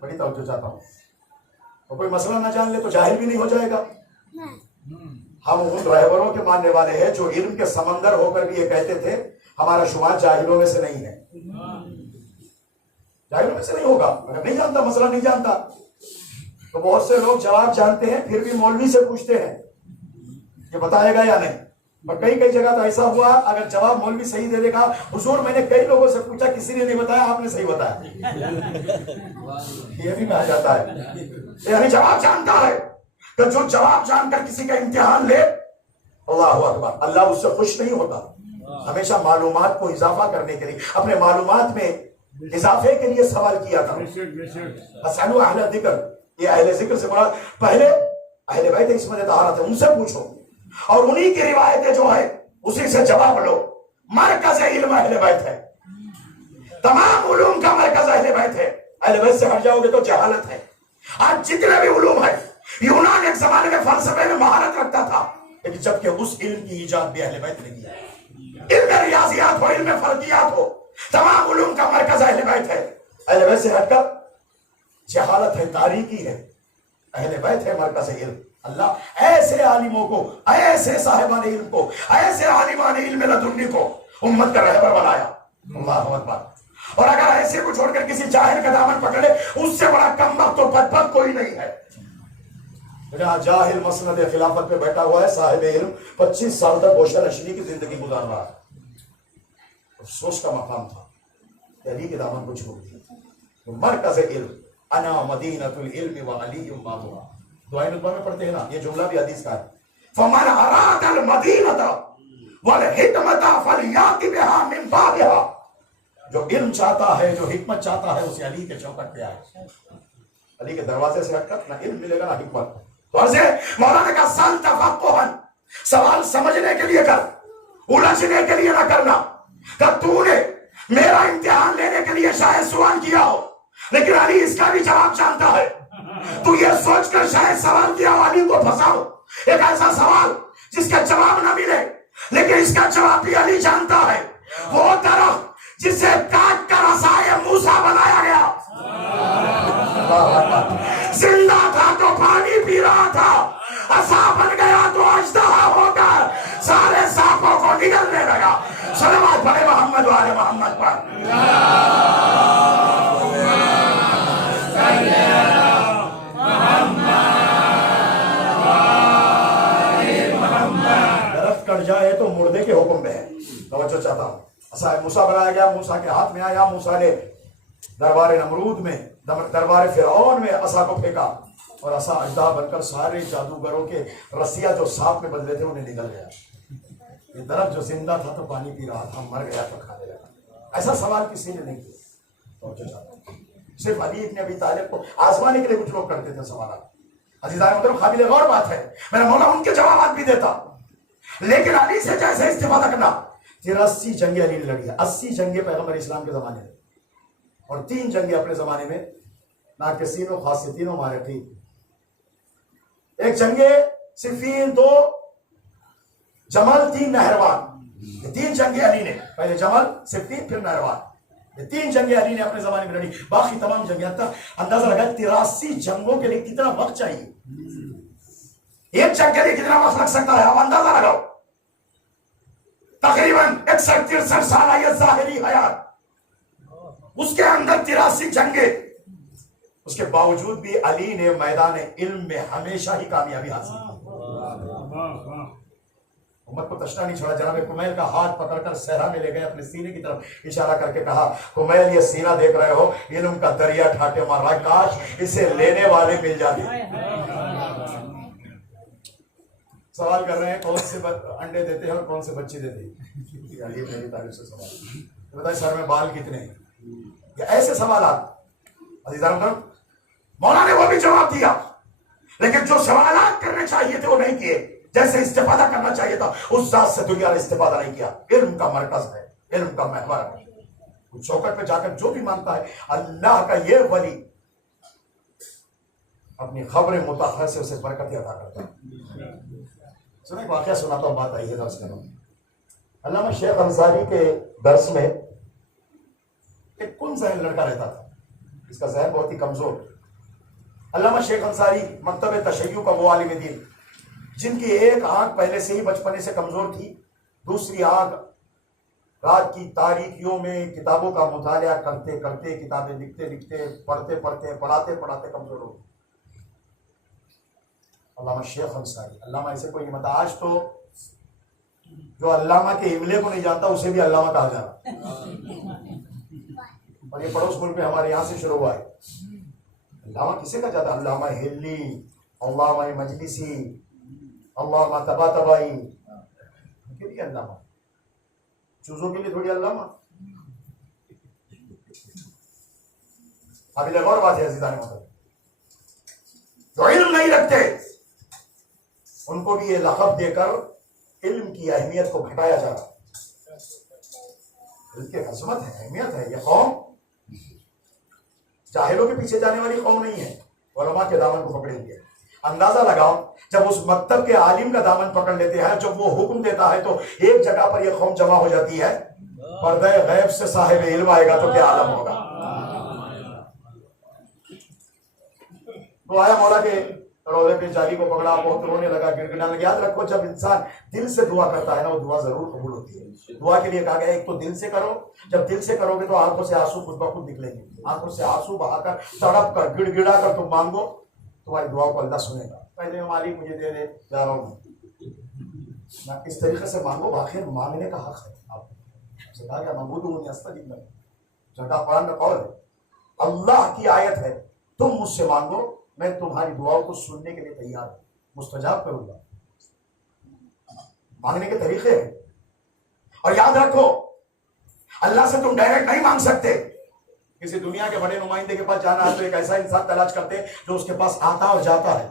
بڑی توجہ چاہتا ہوں. اور کوئی مسئلہ نہ جان لے تو جاہل بھی نہیں ہو جائے گا. ہم ان ڈرائیوروں کے ماننے والے ہیں جو علم کے سمندر ہو کر بھی یہ کہتے تھے ہمارا شمار جاہلوں میں سے نہیں ہے. جاہلوں میں سے نہیں ہوگا. اگر نہیں جانتا, مسئلہ نہیں جانتا تو بہت سے لوگ جواب جانتے ہیں پھر بھی مولوی سے پوچھتے ہیں کہ بتائے گا یا نہیں. اور کئی جگہ تو ایسا ہوا اگر جواب مولوی صحیح دے دے گا حضور میں نے کئی لوگوں سے پوچھا کسی نے نہیں بتایا, آپ نے صحیح بتایا. یہ بھی کہا جاتا ہے یعنی جواب جانتا ہے. تو جو جواب جان کر کسی کا امتحان لے اللہ اکبر, اللہ اس سے خوش نہیں ہوتا. ہمیشہ معلومات کو اضافہ کرنے کے لیے اپنے معلومات میں اضافے کے لیے سوال کیا تھا. اسالوا اہل ذکر, یہ اہل ذکر سے بڑا پہلے اہل بیت عصمت طہارت ہے, ان سے پوچھو اور انہی کی روایتیں جو ہے اسی سے جواب لو. مرکز علم اہل بیت ہے. تمام علوم کا مرکز اہل بیت ہے. اہل بیت سے ہٹ جاؤ گے تو جہالت ہے. آج جتنے بھی علوم ہے, یونان ایک زمانے میں فلسفے میں مہارت رکھتا تھا لیکن جبکہ اس علم کی ایجاد بھی اہل بیت نے کی ہے. علم ریاضیات ہو, علم فلکیات ہو, تمام علوم کا مرکز اہل بیت ہے. اہل بیت سے ہٹ کر جہالت ہے, تاریکی ہے. اہل بیت ہے مرکز علم. اللہ ایسے عالموں کو, ایسے صاحبان علم کو, ایسے عالمان علم لدنی کو امت کا رہبر بنایا. اللہ اکبر. اور اگر ایسے کو چھوڑ کر کسی جاہل کا دامن پکڑے اس سے بڑا کم وقت تو بدبخت کوئی نہیں ہے. جہاں جاہل مسند خلافت پہ بیٹھا ہوا ہے, صاحب علم 25 سال تک گوشہ نشینی کی زندگی گزار رہا ہے. افسوس کا مقام تھا علی کے دامن کو چھوڑ دیا. مرکز علم انا مدینۃ العلم وعلی بابها. دعائے نطبہ میں پڑھتے ہیں نا, یہ جملہ بھی حدیث کا ہے. فمن اراد المدینۃ والحکمۃ فلیأت بها من بابها. جو علم چاہتا ہے, جو حکمت چاہتا ہے, اسے علی کے چوکٹ پہ آئے. علی کے دروازے سے ہٹ کر نہ علم ملے گا نہ حکمت. تو عرض ہے مولانا کا سل تفقہن, سوال سمجھنے کے لیے کر, الجھنے کے لیے نہ کرنا. کہ تو نے میرا امتحان لینے کے لیے شاید سوال کیا ہو لیکن علی اس کا بھی جواب جانتا ہے. تو یہ سوچ کر شاید سوال کیا ہو علی کو پھنساؤ. ایک ایسا سوال جس کا جواب نہ ملے لیکن اس کا جواب بھی علی جانتا ہے. وہ درخت جسے کاٹ کر عصائے موسیٰ بنایا گیا, زندہ تھا تو پانی پی رہا تھا, عصا بن گیا تو اژدہا ہو کر سارے سانپوں کو نکلنے لگا. صلوات پڑھے محمد والے محمد پر. درخت کٹ جائے تو مردے کے حکم میں ہے. توجہ چاہتا ہوں. عصا موسیٰ بنایا گیا, موسیٰ کے ہاتھ میں آیا, موسیٰ نے دربار نمرود میں, دربار فرعون میں عصا کو پھینکا اور عصا اژدہا بن کر سارے جادوگروں کے رسیاں جو سانپ میں بدلے تھے انہیں نگل گیا. یہ درخت جو زندہ تھا تو پانی پی رہا تھا, مر گیا تو کھانے لگا. ایسا سوال کسی نے نہیں کیا. صرف علی ابن ابی طالب کو آزمانے کے لیے کچھ لوگ کرتے تھے سوالات. عزیزان محترم, قابل غور بات ہے, میرا مولا ان کے جوابات بھی دیتا, لیکن علی سے جیسے استفادہ کرنا. 83 جنگیں علی نے لڑی ہے. 80 جنگیں پیغمبر اسلام کے زمانے میں اور 3 جنگیں اپنے زمانے میں ناقصین و خاصتین و مارٹین. ایک جنگ صفین, 2 جمل, 3 نہروان. یہ 3 جنگیں علی نے, پہلے جمل, صفین, پھر نہروان. یہ 3 جنگیں علی نے اپنے زمانے میں لڑی. باقی تمام جنگیں تک اندازہ لگا 83 جنگوں کے لیے کتنا وقت چاہیے. ایک جنگ کے لیے کتنا وقت لگ سکتا ہے, آپ اندازہ لگاؤ. تقریباً 61-63 سالہ یہ ظاہری حیات, اس کے اندر 83 جنگیں. اس کے باوجود بھی علی نے میدان علم میں ہمیشہ ہی کامیابی حاصل کی. امت کو تشنا نہیں چھوڑا. جناب کمیل کا ہاتھ پکڑ کر صحرا میں لے گئے, اپنے سینے کی طرف اشارہ کر کے کہا, کمیل یہ سینہ دیکھ رہے ہو, علم کا دریا ٹھاٹے مار رہا ہے, کاش اسے لینے والے مل جاتے. سوال کر رہے ہیں کون سے انڈے دیتے ہیں اور کون سے بچے دیتے ہیں. علی ابن ابی طالب سے سوال بتائیں, سر میں بال کتنے ہیں. یا ایسے سوالات. عزیزان مولا نے وہ بھی جواب دیا, لیکن جو سوالات کرنے چاہیے تھے وہ نہیں کیے. جیسے استفادہ کرنا چاہیے تھا اس ذات سے دنیا نے استفادہ نہیں کیا. علم کا مرکز ہے, علم کا محور ہے. چوکٹ پہ جا کر جو بھی مانگتا ہے, اللہ کا یہ ولی اپنی خبر مطہر سے اسے برکت عطا کرتا ہے. سنیں ایک واقعہ سناتا ہوں, بات آئی ہے درس کروں. علامہ شیخ انصاری کے درس میں ایک کن ذہن لڑکا رہتا تھا, اس کا ذہن بہت ہی کمزور. علامہ شیخ انصاری مکتب تشیع کا وہ عالم دین جن کی ایک آنکھ پہلے سے ہی بچپنے سے کمزور تھی, دوسری آنکھ رات کی تاریکیوں میں کتابوں کا مطالعہ کرتے کرتے, کتابیں لکھتے لکھتے, پڑھتے پڑھتے, پڑھاتے پڑھاتے کمزور ہو گئی. علامہ شیخ انصاری, علامہ ایسے کوئی مت. آج تو جو علامہ کے املے کو نہیں جانتا اسے بھی علامہ کہا جا رہا, اور یہ پڑوس ملک میں ہمارے یہاں سے شروع ہوا ہے. علامہ کسے کہا جاتا؟ علامہ ہلی, علامہ مجلسی, علامہ طباطبائی, کے لیے علامہ, چوزوں کے لیے تھوڑی علامہ. قابل غور بات ہے عزیزان محترم, جو علم نہیں رکھتے ان کو بھی یہ لقب دے کر علم کی اہمیت کو گھٹایا جا رہا. علم کی عظمت ہے, اہمیت ہے. یہ قوم جاہلوں کے پیچھے جانے والی قوم نہیں ہے, علماء کے دامن کو پکڑیں گے. اندازہ لگاؤ, جب اس مکتب کے عالم کا دامن پکڑ لیتے ہیں, جب وہ حکم دیتا ہے تو ایک جگہ پر یہ قوم جمع ہو جاتی ہے. پردہ غیب سے صاحب علم آئے گا تو کیا عالم ہوگا. تو آیا مولا کے روضے پہ جالی کو پکڑا, بہت رونے لگا, گڑ گڑانے لگا. یاد رکھو جب انسان دل سے دعا کرتا ہے نا, وہ دعا ضرور قبول ہوتی ہے. دعا کے لیے کہا گیا ایک تو دل سے کرو, جب دل سے کرو گے تو آنکھوں سے آنسو خود بخود نکلیں گے. آنکھوں سے آنسو بہا کر, تڑپ کر, گڑ گڑا کر تم مانگو, تمہاری دعا کو اللہ سنے گا. پہلے مالک مجھے دے دے, جا رہا ہوں میں. اس طریقے سے مانگو, باقی مانگنے کا حق ہے. آپ سے کہا گیا مانگو جگہ قرآن کا قول ہے, اللہ کی آیت ہے, تم مجھ سے مانگو, میں تمہاری دعاؤں کو سننے کے لیے تیار ہوں, مستجاب کروں گا. مانگنے کے طریقے ہیں. اور یاد رکھو, اللہ سے تم ڈائریکٹ نہیں مانگ سکتے. کسی دنیا کے بڑے نمائندے کے پاس جانا ہے تو ایک ایسا انسان تلاش کرتے ہیں جو اس کے پاس آتا اور جاتا ہے.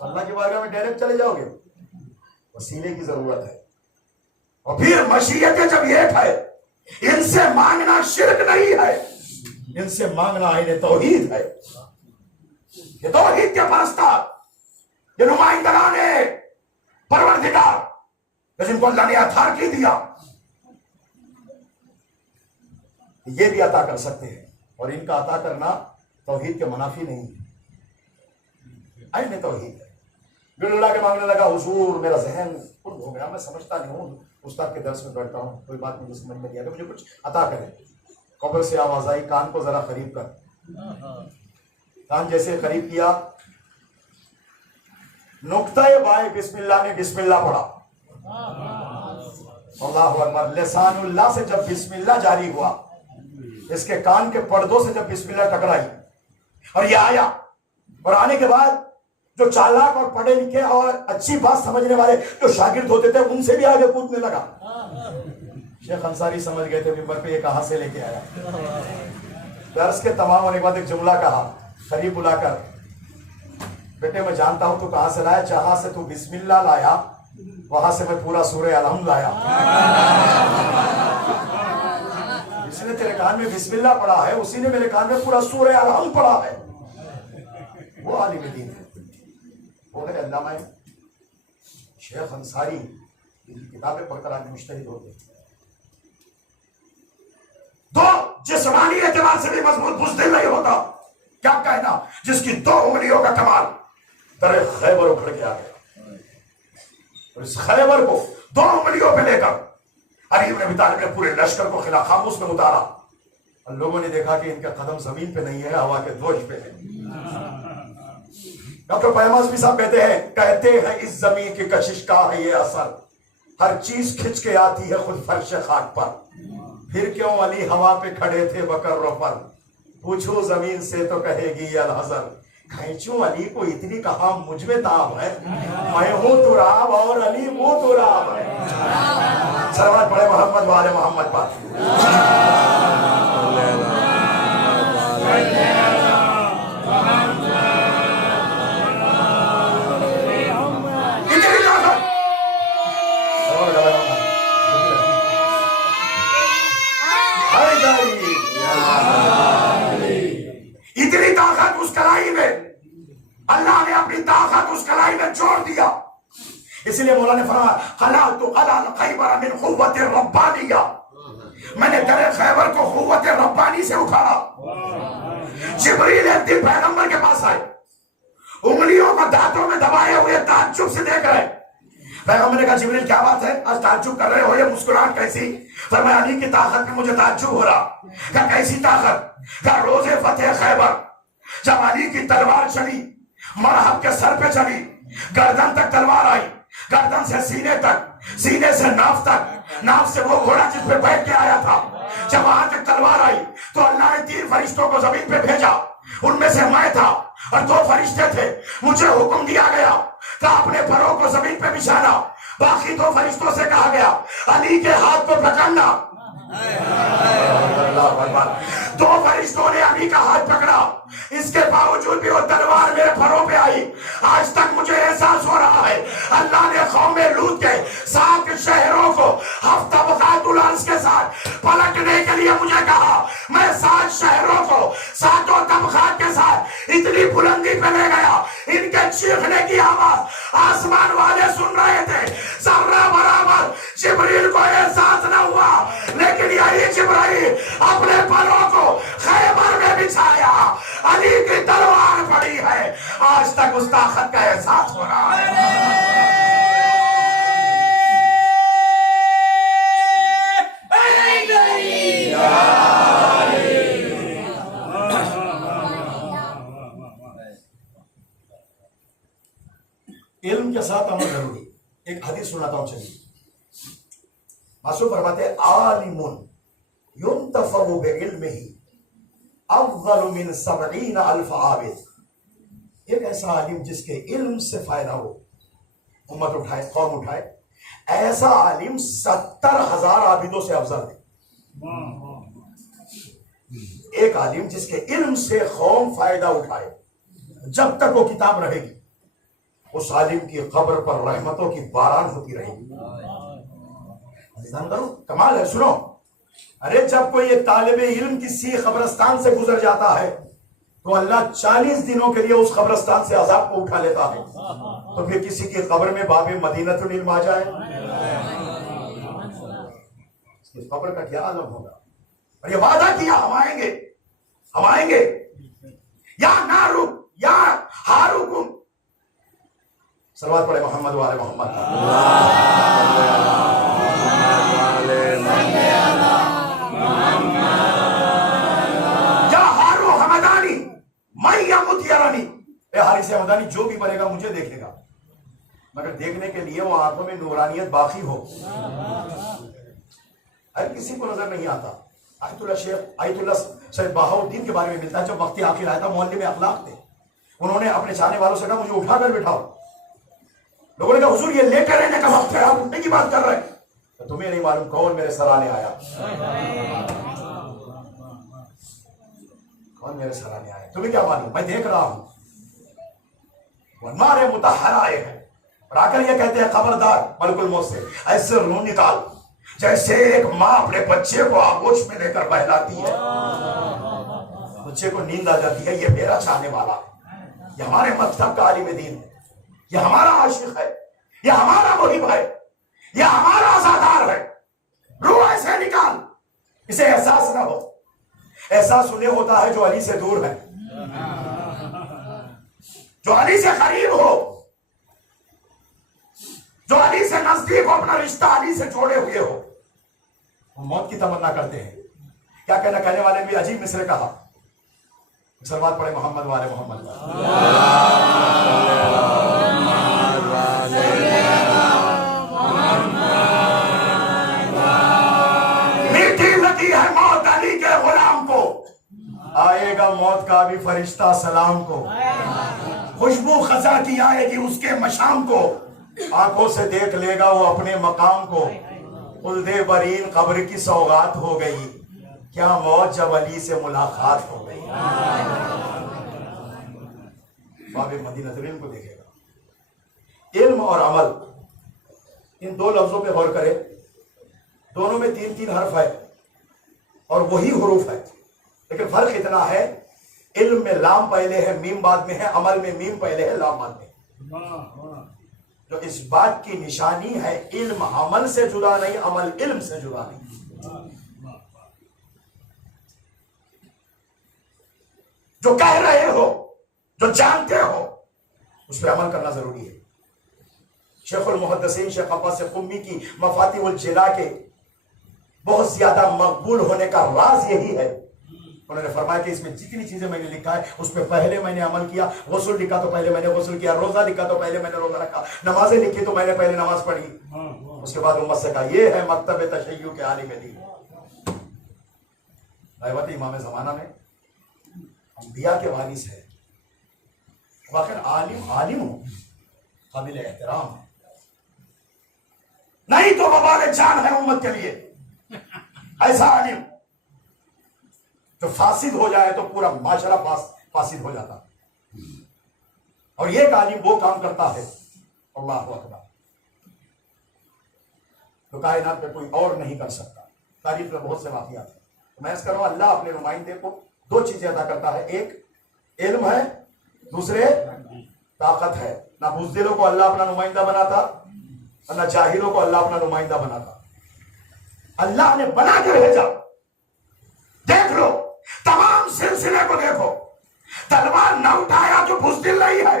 اللہ کی بارگاہ میں ڈائریکٹ چلے جاؤ گے, وسیلے کی ضرورت ہے. اور پھر مشیتیں جب یہ ہے, ان سے مانگنا شرک نہیں ہے, ان سے مانگنا عین توحید ہے. یہ توحید کے پرستار, یہ نمائندگان پروردگار جن کو اللہ نے اتھارٹی دیا, یہ بھی عطا کر سکتے ہیں. اور ان کا عطا کرنا توحید کے منافی نہیں ہے, عین توحید ہے. پھر اللہ کے مانگنے لگا حضور میرا ذہن کل ہو گیا، میں سمجھتا نہیں ہوں، استاد کے درس میں بیٹھتا ہوں، کوئی بات مجھے سمجھ میں نہیں آتا، مجھے کچھ عطا کرے۔ قبر سے آواز آئی کان کو ذرا قریب کر۔ کان جیسے قریب کیا، نقطہ بائے بسم اللہ نے بسم اللہ پڑھا۔ اللہ اکبر۔ لسان اللہ سے جب بسم اللہ جاری ہوا، اس کے کان کے پردوں سے جب بسم اللہ ٹکرائی اور یہ آیا، اور آنے کے بعد جو چالاک اور پڑھے لکھے اور اچھی بات سمجھنے والے جو شاگرد ہوتے تھے ان سے بھی آگے کودنے لگا۔ شیخ انصاری سمجھ گئے تھے ممبر پہ یہ کہاں سے لے کے آیا۔ درس کے تمام ہونے کے بعد ایک جملہ کہا قریب بلا کر، بیٹے میں جانتا ہوں تو کہاں سے لایا، جہاں سے تو بسم اللہ لایا وہاں سے میں پورا سورہ الحمد لایا۔ جس نے تیرے کان میں بسم اللہ پڑھا ہے اسی نے میرے کان میں پورا سورہ الحمد پڑھا ہے۔ وہ عالم دین ہے، وہ ہے علامہ شیخ انصاری، کتابیں پڑھ کر آج مجتہد ہوتے۔ تو جسمانی اعتبار سے بھی مضبوط بزدل نہیں ہوتا، کیا کہنا جس کی 2 انگلیوں کا کمال در خیبر اکھڑ کے آ گیا، اور اس خیبر کو 2 انگلیوں پہ لے کر علی بن ابی طالب نے پورے لشکر کو خلا خاموش میں اتارا، اور لوگوں نے دیکھا کہ ان کا قدم زمین پہ نہیں ہے، ہوا کے دوش پہ ہے۔ ڈاکٹر پیماز بھی صاحب کہتے ہیں اس زمین کی کشش کا ہے یہ اثر، ہر چیز کھچ کے آتی ہے خود فرش خاک پر، پھر کیوں علی ہوا پہ کھڑے تھے بکروں پر، پوچھو زمین سے تو کہے گی الحذر، کھینچوں علی کو اتنی کہا مجھ میں تاب ہے، میں ہوں تراب اور علی وہ تراب ہے۔ سلوات پڑھے محمد والے محمد پر۔ اتنی طاقت اس کلائی میں، اللہ نے اپنی طاقت اس کلائی میں جوڑ دیا۔ اس لیے مولا نے فرمایا خلعت خلال خیبر من قوت ربانیہ، میں نے در خیبر کو قوت ربانی سے اٹھایا۔ جبریل ایک دن پیغمبر کے پاس آئے، انگلیوں کو دانتوں میں دبائے ہوئے تعجب سے دیکھ رہے۔ پیغمبر نے کہا جبریل کیا بات ہے، آج تعجب کر رہے ہو، یہ مسکراہٹ کیسی؟ فرمایا علی کی طاقت میں مجھے تعجب ہو رہا۔ کہا کیسی طاقت؟ کہا روز فتح خیبر جب علی کی تلوار چلی، مرحب کے سر پہ چلی، گردن تک تلوار آئی، گردن سے سینے تک، سینے سے ناف تک، ناف سے وہ گھوڑا جس پہ بیٹھ کے آیا تھا، جب وہاں تک تلوار آئی تو اللہ نے 3 فرشتوں کو زمین پہ بھیجا، ان میں سے میں تھا اور 2 فرشتے تھے۔ مجھے حکم دیا گیا کہ اپنے پروں کو زمین پہ بچھانا، باقی 2 فرشتوں سے کہا گیا علی کے ہاتھ کو پکڑنا۔ 2 فرشتوں نے علی کا ہاتھ پکڑا، اس کے باوجود بھی وہ تلوار میرے پھروں پہ آئی۔ آج تک مجھے احساس ہو رہا ہے اللہ نے قوم لوط کے 7 شہروں کو ہفتہ بقات الارض کے ساتھ پلٹنے کے لیے مجھے کہا، میں 7 شہروں کو 7 طبقات کے ساتھ اتنی بلندی پہ لے گیا، ان کے چیخنے کی آواز آسمان والے سن رہے تھے، ذرہ برابر جبریل کو احساس نہ ہوا، لیکن یہی جبرائیل اپنے پروں کو خیبر میں بچھایا، علی کی تلوار پڑی ہے، آج تک اس طاقت کا احساس ہو رہا ہے۔ علم کے ساتھ عمل ضروری۔ ایک حدیث سناتا ہوں، چلیے۔ معصوم فرماتے ہیں عالم ينتفع بعلمه افضل من 70,000 عابد، ایک ایسا عالم جس کے علم سے فائدہ ہو، امت اٹھائے، قوم اٹھائے، ایسا عالم 70,000 عابدوں سے افضل ہے۔ ایک عالم جس کے علم سے قوم فائدہ اٹھائے، جب تک وہ کتاب رہے گی اس عالم کی قبر پر رحمتوں کی باران ہوتی رہے گی۔ کمال ہے، سنو، ارے جب کوئی ایک طالب علم کسی قبرستان سے گزر جاتا ہے تو اللہ 40 دنوں کے لیے اس قبرستان سے عذاب کو اٹھا لیتا ہے، تو پھر کسی کی قبر میں باب مدینۃ العلم آ جائے، اس کی قبر کا کیا عالم ہوگا؟ اور یہ وعدہ کیا ہم آئیں گے، ہم آئیں گے، یا نارک یا ہارکم، صلوات پڑھے محمد والے محمد. یا ہارو حمدانی میں یمت یرانی، اے حارث حمدانی جو بھی بنے گا مجھے دیکھے گا، مگر دیکھنے کے لیے وہ آنکھوں میں نورانیت باقی ہو. ہر کسی کو نظر نہیں آتا. آیت اللہ سید بہاؤالدین کے بارے میں ملتا ہے، جب وقت آخر آیا تھا محلے میں اخلاق تھے، انہوں نے اپنے چاہنے والوں سے کہا مجھے اٹھا کر بٹھاؤ. لوگوں نے کہا حضور یہ لیٹے رہنے کا وقت ہے، آپ اٹھنے کی بات کر رہے ہیں. تو تمہیں نہیں معلوم کون میرے سرانے آیا، کون میرے سرانے آیا، تمہیں کیا معلوم، میں دیکھ رہا ہوں. وہ مارے متحر آئے ہیں اور آ کر یہ کہتے ہیں خبردار ملک الموت سے ایسے رو نکال جیسے ایک ماں اپنے بچے کو آغوش میں لے کر بہلاتی ہے. بچے کو نیند آ جاتی ہے، یہ میرا چاہنے والا ہے، یہ ہمارے مذہب کا عالم دین ہے، یہ ہمارا عاشق ہے، یہ ہمارا محب ہے، یہ ہمارا عزادار ہے. روح ایسے نکال، اسے احساس نہ ہو. احساس انہیں ہوتا ہے جو علی سے دور ہے، جو علی سے قریب ہو، جو علی سے نزدیک ہو، اپنا رشتہ علی سے جوڑے ہوئے ہو. وہ موت کی تمنا کرتے ہیں. کیا کہنے والے نے بھی عجیب مصرع کہا. صلوات پڑھے محمد والے محمد. میٹھی لگی ہے موت علی کے غلام کو، آئے گا موت کا بھی فرشتہ سلام کو. خوشبو خزاں کی آئے گی اس کے مشام کو، آنکھوں سے دیکھ لے گا وہ اپنے مقام کو. خلد برین قبر کی سوغات ہو گئی، کیا موت جب علی سے ملاقات ہو گئی. باب مدینہ علم کو دیکھے گا. علم اور عمل، ان دو لفظوں پہ غور کرے. دونوں میں 3 حرف ہے اور وہی حروف ہے، لیکن فرق اتنا ہے علم میں لام پہلے ہے میم بعد میں ہے، عمل میں میم پہلے ہے لام بعد میں. جو اس بات کی نشانی ہے علم عمل سے جدا نہیں، عمل علم سے جدا نہیں. جو کہہ رہے ہو، جو جانتے ہو، اس پہ عمل کرنا ضروری ہے. شیخ المحدثین شیخ عباس قمی کی مفاتیح الجلا کے بہت زیادہ مقبول ہونے کا راز یہی ہے. انہوں نے فرمایا کہ اس میں جتنی چیزیں میں نے لکھا ہے اس پہ پہلے میں نے عمل کیا. غسل لکھا تو پہلے میں نے غسل کیا، روزہ لکھا تو پہلے میں نے روزہ رکھا، نمازیں لکھی تو میں نے پہلے نماز پڑھی. اس کے بعد امت سے کہا یہ ہے مکتب تشیع کے عالم دین. غیبت امام زمانہ میں انبیاء کے وارث ہے، واقعی عالم ہو، قابل احترام ہے، نہیں تو وبال جان ہے امت کے لیے. ایسا عالم جو فاسد ہو جائے تو پورا معاشرہ فاسد ہو جاتا. اور یہ عالم وہ کام کرتا ہے، اللہ اکبر، تو کائنات پہ کوئی اور نہیں کر سکتا. تاریخ میں بہت سے واقعات ہیں. میں اس کروں اللہ اپنے نمائندے کو 2 چیزیں عطا کرتا ہے، ایک علم ہے، دوسرے طاقت ہے. نہ بزدلوں کو اللہ اپنا نمائندہ بناتا اور نہ جاہلوں کو اللہ اپنا نمائندہ بناتا. اللہ نے بنا کے بھیجا. دیکھ لو تمام سلسلے کو دیکھو، تلوار نہ اٹھایا جو بزدل نہیں ہے.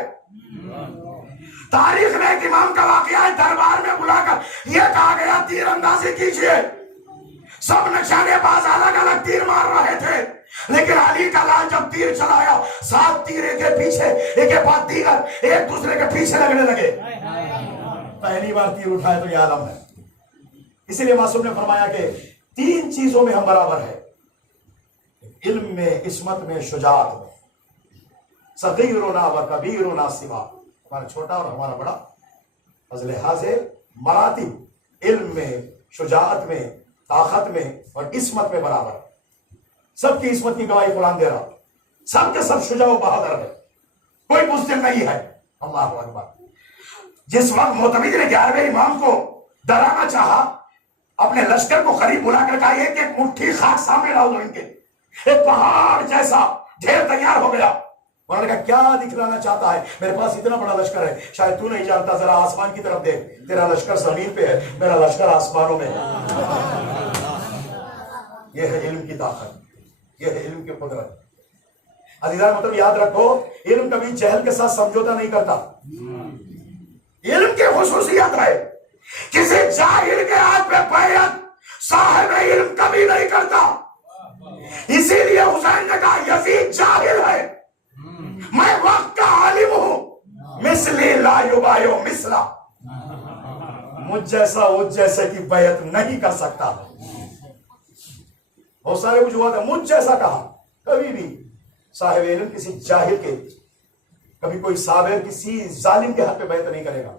تاریخ میں ایک امام کا واقعہ ہے، دربار میں بلا کر یہ کہا گیا تیر اندازی کیجئے. سب نشانے باز الگ الگ تیر مار رہے تھے، لیکن علی کا لال جب تیر چلایا 7 تیر ایک کے پیچھے ایک کے بعد دیگر ایک دوسرے کے پیچھے لگنے لگے. پہلی بار تیر اٹھائے تو یہ عالم ہے. اسی لیے معصوم نے فرمایا کہ 3 چیزوں میں ہم برابر ہیں، علم میں، عصمت میں، شجاعت میں. صغیرنا و کبیرنا سوا، ہمارا چھوٹا اور ہمارا بڑا از لحاظ مراتب علم میں، شجاعت میں، طاقت میں اور عصمت میں برابر ہے. سب کی عصمت کی گواہی قرآن دے رہا، سب کے سب شجاع و بہادر ہے، کوئی بزدل نہیں ہے. اللہ اکبر. جس وقت معتمد نے 11ویں امام کو ڈرانا چاہا، اپنے لشکر کو قریب بلا کر کہا ایک ایک مٹھی خاک سامنے لاؤ، ان کے ایک پہاڑ جیسا ڈھیر تیار ہو گیا. انہوں نے کہا کیا دکھلانا چاہتا ہے؟ میرے پاس اتنا بڑا لشکر ہے، شاید تو نہیں جانتا، ذرا آسمان کی طرف دیکھ، تیرا لشکر زمین پہ ہے، میرا لشکر آسمانوں میں ہے. یہ ہے علم کی طاقت، یہ ہے علم کی قدرت. عزیزان مطلب یاد رکھو، علم کبھی جہل کے ساتھ سمجھوتا نہیں کرتا. علم کی خصوصیت ہے، کسی جاہل کے ہاتھ پہ بیعت صاحب علم کبھی نہیں کرتا. اسی لیے حسین نے کہا یزید جاہل ہے، میں وقت کا عالم ہوں، مثلی لا یبایع مثلا، مجھ جیسا اس جیسے کی بیعت نہیں کر سکتا. بہت سارے وجوہات ہیں. مجھ جیسا کہا، کبھی بھی صاحب علم کسی جاہل کے، کبھی کوئی صابر کسی ظالم کے ہاتھ پہ بیعت نہیں کرے گا،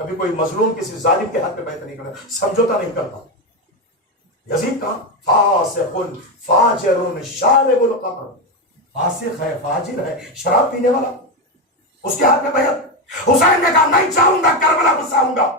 کبھی کوئی مظلوم کسی ظالم کے ہاتھ پہ بیعت نہیں کرے گا، سمجھوتا نہیں کرتا. یزید کا فاسق فاجر شارب القمر، فاسق ہے، فاجر ہے، شراب پینے والا، اس کے ہاتھ میں بیعت. حسین نے کہا نہیں جاؤں گا کربلا بساؤں گا،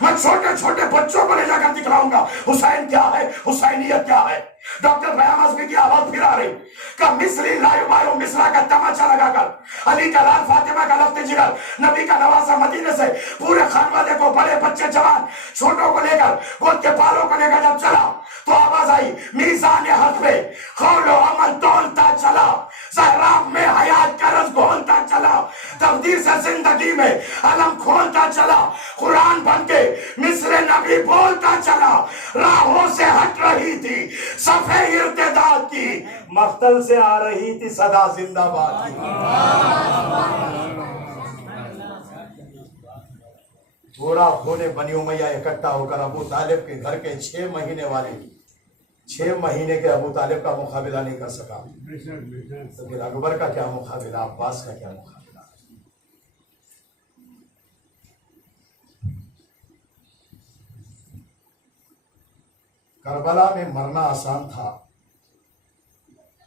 میں چھوٹے چھوٹے بچوں کو لے جا کر دکھلاؤں گا حسین کیا ہے، حسینیت کیا ہے. ڈاکٹر فیاض ازمی کی آواز پھر آ رہی کہ مثلی لا یبایع مثلا کا تماچا لگا کر علی کا لال فاطمہ کا لفظ جگر نبی کا نواسا مدینے سے پورے خانوادے کو، بڑے بچے جوان چھوٹوں کو لے کر، گود کے بالوں کو لے کر جب چلا تو آواز آئی میزان حق میں قول و عمل تولتا چلا، زہراب میں حیات کا رز گھولتا چلا، تقدیر سے زندگی میں علم کھولتا چلا، قرآن بن کے مثل نبی بولتا چلا، راہوں سے ہٹ رہی تھی صفحے ارتداد کی، مقتل سے آ رہی تھی صدا زندہ باد کی. تھوڑا ہونے بنی امیہ اکٹھا ہو کر ابو طالب کے گھر کے 6 مہینے والے 6 مہینے کے ابو طالب کا مقابلہ نہیں کر سکا، تو پھر اکبر کا کیا مقابلہ، عباس کا کیا مقابلہ. کربلا میں مرنا آسان تھا،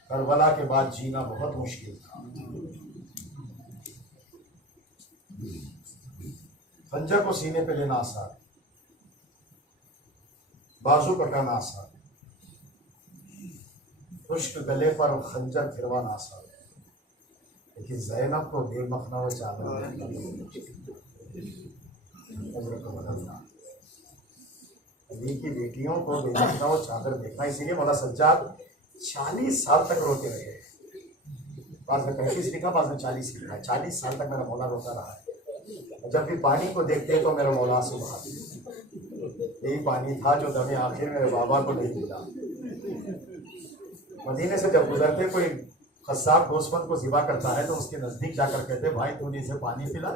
کربلا کے بعد جینا بہت مشکل تھا. خنجر کو سینے پہ لینا آسان، بازو کٹانا آسان، خشک گلے پر خنجر پھروانا آسان، لیکن زینب کو بے مخنہ و چادر علی کی بیٹیوں کو بے مخنہ و چادر دیکھنا، اسی لیے مولا سجاد 40 سال تک روتے رہے. بعض نے 35 لکھا، بعض نے 40 لکھا. 40 سال تک میرا مولا روتا رہا ہے. جب بھی پانی کو دیکھتے تو میرا مولا سے بہاتے. یہی پانی تھا جو دم آخر میرے بابا کو نہیں ملا. مدینے سے جب گزرتے کوئی قصاب گوسفند کو ذبح کرتا ہے تو اس کے نزدیک جا کر کہتے بھائی تو نے اسے پانی پلا؟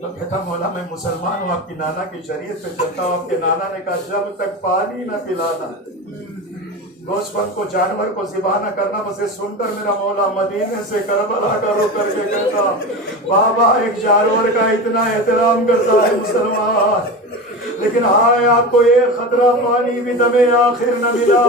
تو کہتا مولا میں مسلمان ہوں، آپ کی نانا کی شریعت پہ چلتا ہوں. آپ کے نانا نے کہا جب تک پانی نہ پلانا، گوسفند کو، جانور کو ذبح نہ کرنا. بس یہ سن کر میرا مولا مدینے سے کربلا کا رخ کر کے کہتا بابا ایک جانور کا اتنا احترام کرتا ہے مسلمان، لیکن ہائے آپ کو ایک خطرہ پانی بھی دم آخر نہ ملا.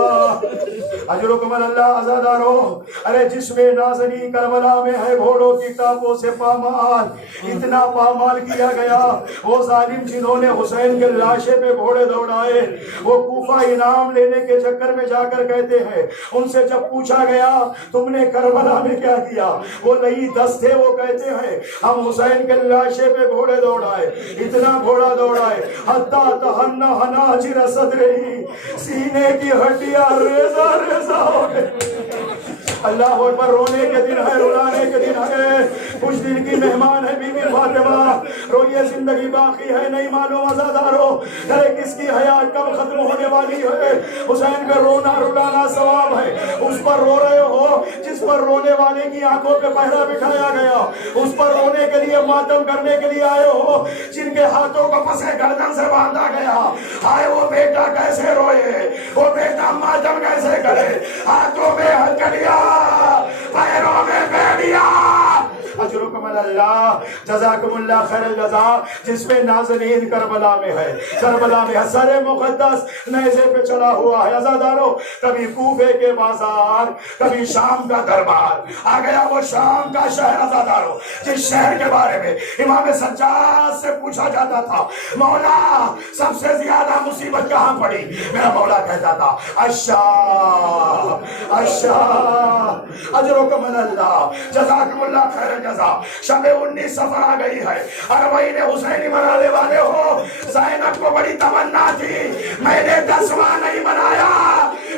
اجرکم اللہ عزادارو، ارے جس میں نازنین کربلا میں ہے گھوڑوں کی ٹانپوں سے پامال، اتنا پامال کیا گیا. وہ ظالم جنہوں نے حسین کے لاشے پہ گھوڑے دوڑائے، وہ کوفہ انعام لینے کے چکر میں جا کر کہتے ہیں، ان سے جب پوچھا گیا تم نے کربلا میں کیا کیا، وہ نئی دست تھے، وہ کہتے ہیں ہم حسین کے لاشے پہ گھوڑے دوڑائے، اتنا گھوڑا دوڑائے حتی تہنہ حناجر صدرہی، سینے کی ہڈیاں ریزہ ریزہ ہو گئی. اللہ اکبر. رونے کے دن ہے، رلانے کے دن ہے. کچھ دن کی مہمان ہے بی بی فاطمہ، روئیے زندگی باقی ہے نہیں معلوم عزادارو ارے کس کی حیات کب ختم ہونے والی ہے. حسین کا رونا رلانا ثواب ہے. اس پر رو رہے ہو جس پر رونے والے کی آنکھوں پہ پہرا بٹھایا گیا، اس پر رونے کے لیے ماتم کرنے کے لیے آئے ہو جن کے ہاتھوں کو پسے گردن سے باندھا گیا. ہائے وہ بیٹا کیسے روئے، وہ بیٹا ماتم کیسے کرے، ہاتھوں میں ہتھکڑیاں، پیروں میں بیڑیاں. اجرکم اللہ، جزاکم اللہ خیر الجزا. جس میں نازنین کربلا میں ہے، کربلا میں سر مقدس نیزے پہ چلا ہوا ہے. عزادارو کبھی کوفے کے بازار، کبھی شام کا دربار. آ گیا وہ شام کا شہر عزادارو، جس شہر کے بارے میں امام سجاد سے پوچھا جاتا تھا مولا سب سے زیادہ مصیبت کہاں پڑی، میرا مولا کہتا تھا الشام الشام. اجرکم اللہ، جزاکم اللہ خیر الجزا. شب 19 سفر آ گئی ہے، اربعین حسینی منانے والے ہو. زینب کو بڑی تمنا تھی میں نے 10واں نہیں منایا،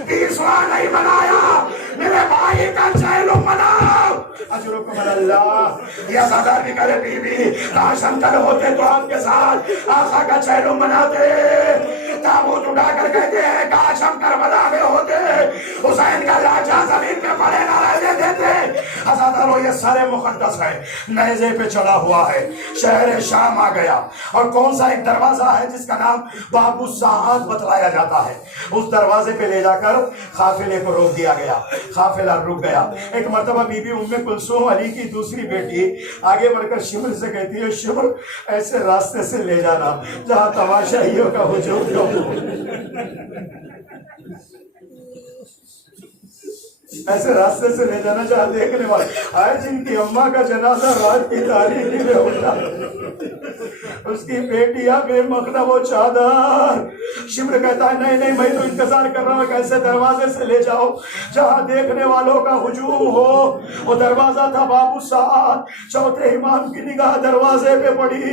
20واں نہیں منایا، میرے بھائی کا چہلم مناؤ. اجرکم سبحان اللہ. یا صدر بھی کرے بی بی کاش ہم کل ہوتے تو آپ کے ساتھ آقا کا چہلم مناتے. تابوت اٹھا کر کہتے ہیں کاش ہم کربلا میں ہوتے, حسین کا لاچا زمین پہ پڑے نہ رہنے دیتے. حضرت یہ سارے مقدس ہے, نیزے پہ چڑھا ہوا ہے, شہر شام آ گیا. اور کون سا ایک دروازہ ہے جس کا نام باب الساعات بتلایا جاتا ہے, اس دروازے پہ لے جا کر قافلے کو روک دیا گیا, قافلہ رک گیا. ایک مرتبہ بی بی ام کلثوم علی کی دوسری بیٹی آگے بڑھ کر شمر سے کہتی ہے شمر ایسے راستے سے لے جانا جہاں تماشائیوں کا ہجوم نہ ہو, ایسے راستے سے لے جانا جہاں دیکھنے والے آئے جن کی اماں کا جنازہ رات کی تاریخی میں ہوتا, اس کی بیٹیاں بے مخدم و چادر. شمر کہتا ہے نہیں نہیں میں تو انتظار کر رہا ہوں کہ ایسے دروازے سے لے جاؤ جہاں دیکھنے والوں کا ہجوم ہو. وہ دروازہ تھا باب الساعات. چوتھے امام کی نگاہ دروازے پہ پڑی,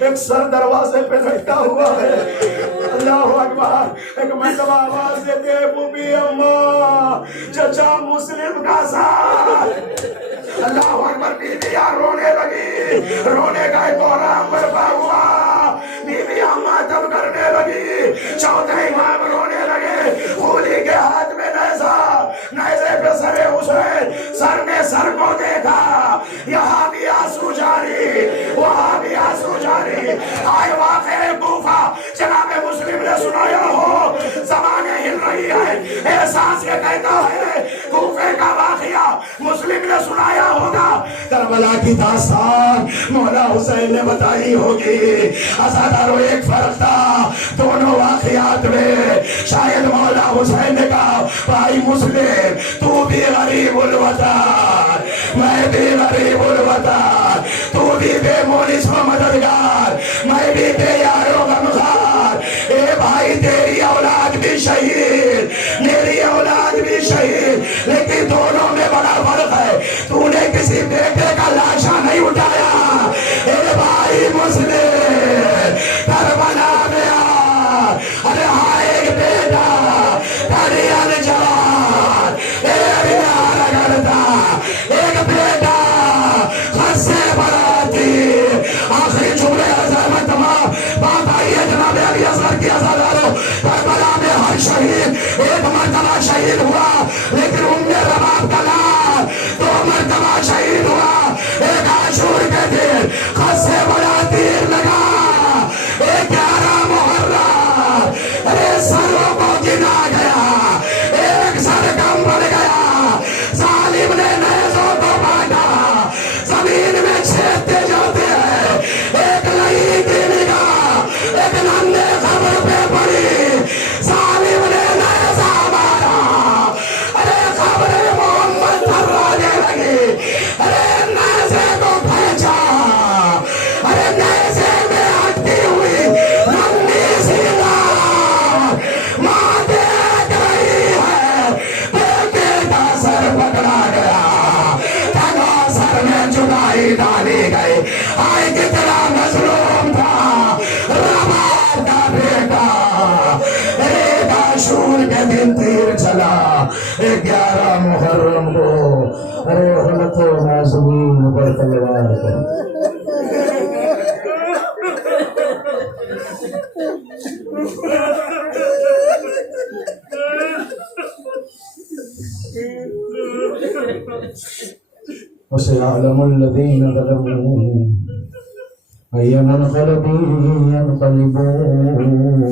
ایک سر دروازے پہ لٹکا ہوا ہے. اللہ اکبر. ایک مرتبہ آواز دیتے بوبی اماں چچا مسلم کا ساتھ. اللہ اکبر. بیویاں رونے لگی, رونے کا ایک دوران برپا ہوا. بیویاں ماتم کرنے لگی, چوتھے امام رونے لگے. خولی کے ہاتھ میں نیزہ, نیزے پہ سر حسین, سر نے سر کو دیکھا. یہاں بھی آنسو جاری, وہاں بھی آنسو جاری. آئے واقعہ کوفہ جناب مسلم نے سنایا ہو, زمانے ہل رہی ہے, احساس یہ کہتا ہے کوفے کا واقعہ مسلم نے سنایا ہوگا. کربلا کی داستان مولا حسین نے بتائی ہوگی. ازادارو ایک فرق تھا دونوں واقعات میں. شاید مولا حسین نے کہا بھائی مسلم تو بھی غریب الوطن, میں بھی غریب الوطن, تو بھی بے مونس و مددگار, میں بھی بے یارو غمخوار. اے بھائی تیری اولاد بھی شہید, میری اولاد بھی شہید, لیکن دونوں میں بڑا فرق ہے. تو نے کسی بیٹے کا لاشا نہیں اٹھایا. اے بھائی مسلم کربلا میں آ, ارے ہاں ایک بیٹا دریال جوان, ایک یار کرتا, ایک بیٹا خط سے براتی. آخری جملے حضرت تمام بات آئی ہے جناب علی اصغر کی. ازادارو کربلا میں ہر شہید ایک مرتبہ شہید ہوا, لیکن ام رباب کا لال 2 مرتبہ شہید ہوا. ایک عاشور کے دن خط سے بڑا تیر لگا, 11 محرم, ارے سروں کو گنا گیا, ایک سر کم پڑ گیا. ظالم نے نیزوں کو بانٹا, زمین میں چھیدتے جاتے ہیں. ایک نئی کی نگاہ ایک ننھے قبر پہ پڑی, ظالم نے نیزہ مارا, ارے قبر محمد تھرانے لگی. ارے نیزے کو پھینچا, ارے نیزے میں اٹکی ہوئی ننھی سی لان, ماں دیکھ رہی ہے بیٹے کا سر پکڑا گیا, تنو سر میں جدائی ڈالی گئی. آئے کتنا مظلوم تھا رباب کا بیٹا. ایک عاشور کے دن تیر چلا, 11 محرم کو, ارے حلق و نازمین پر تلوار کو. وسيعلم الذين ظلموا أي منقلب ينقلبون.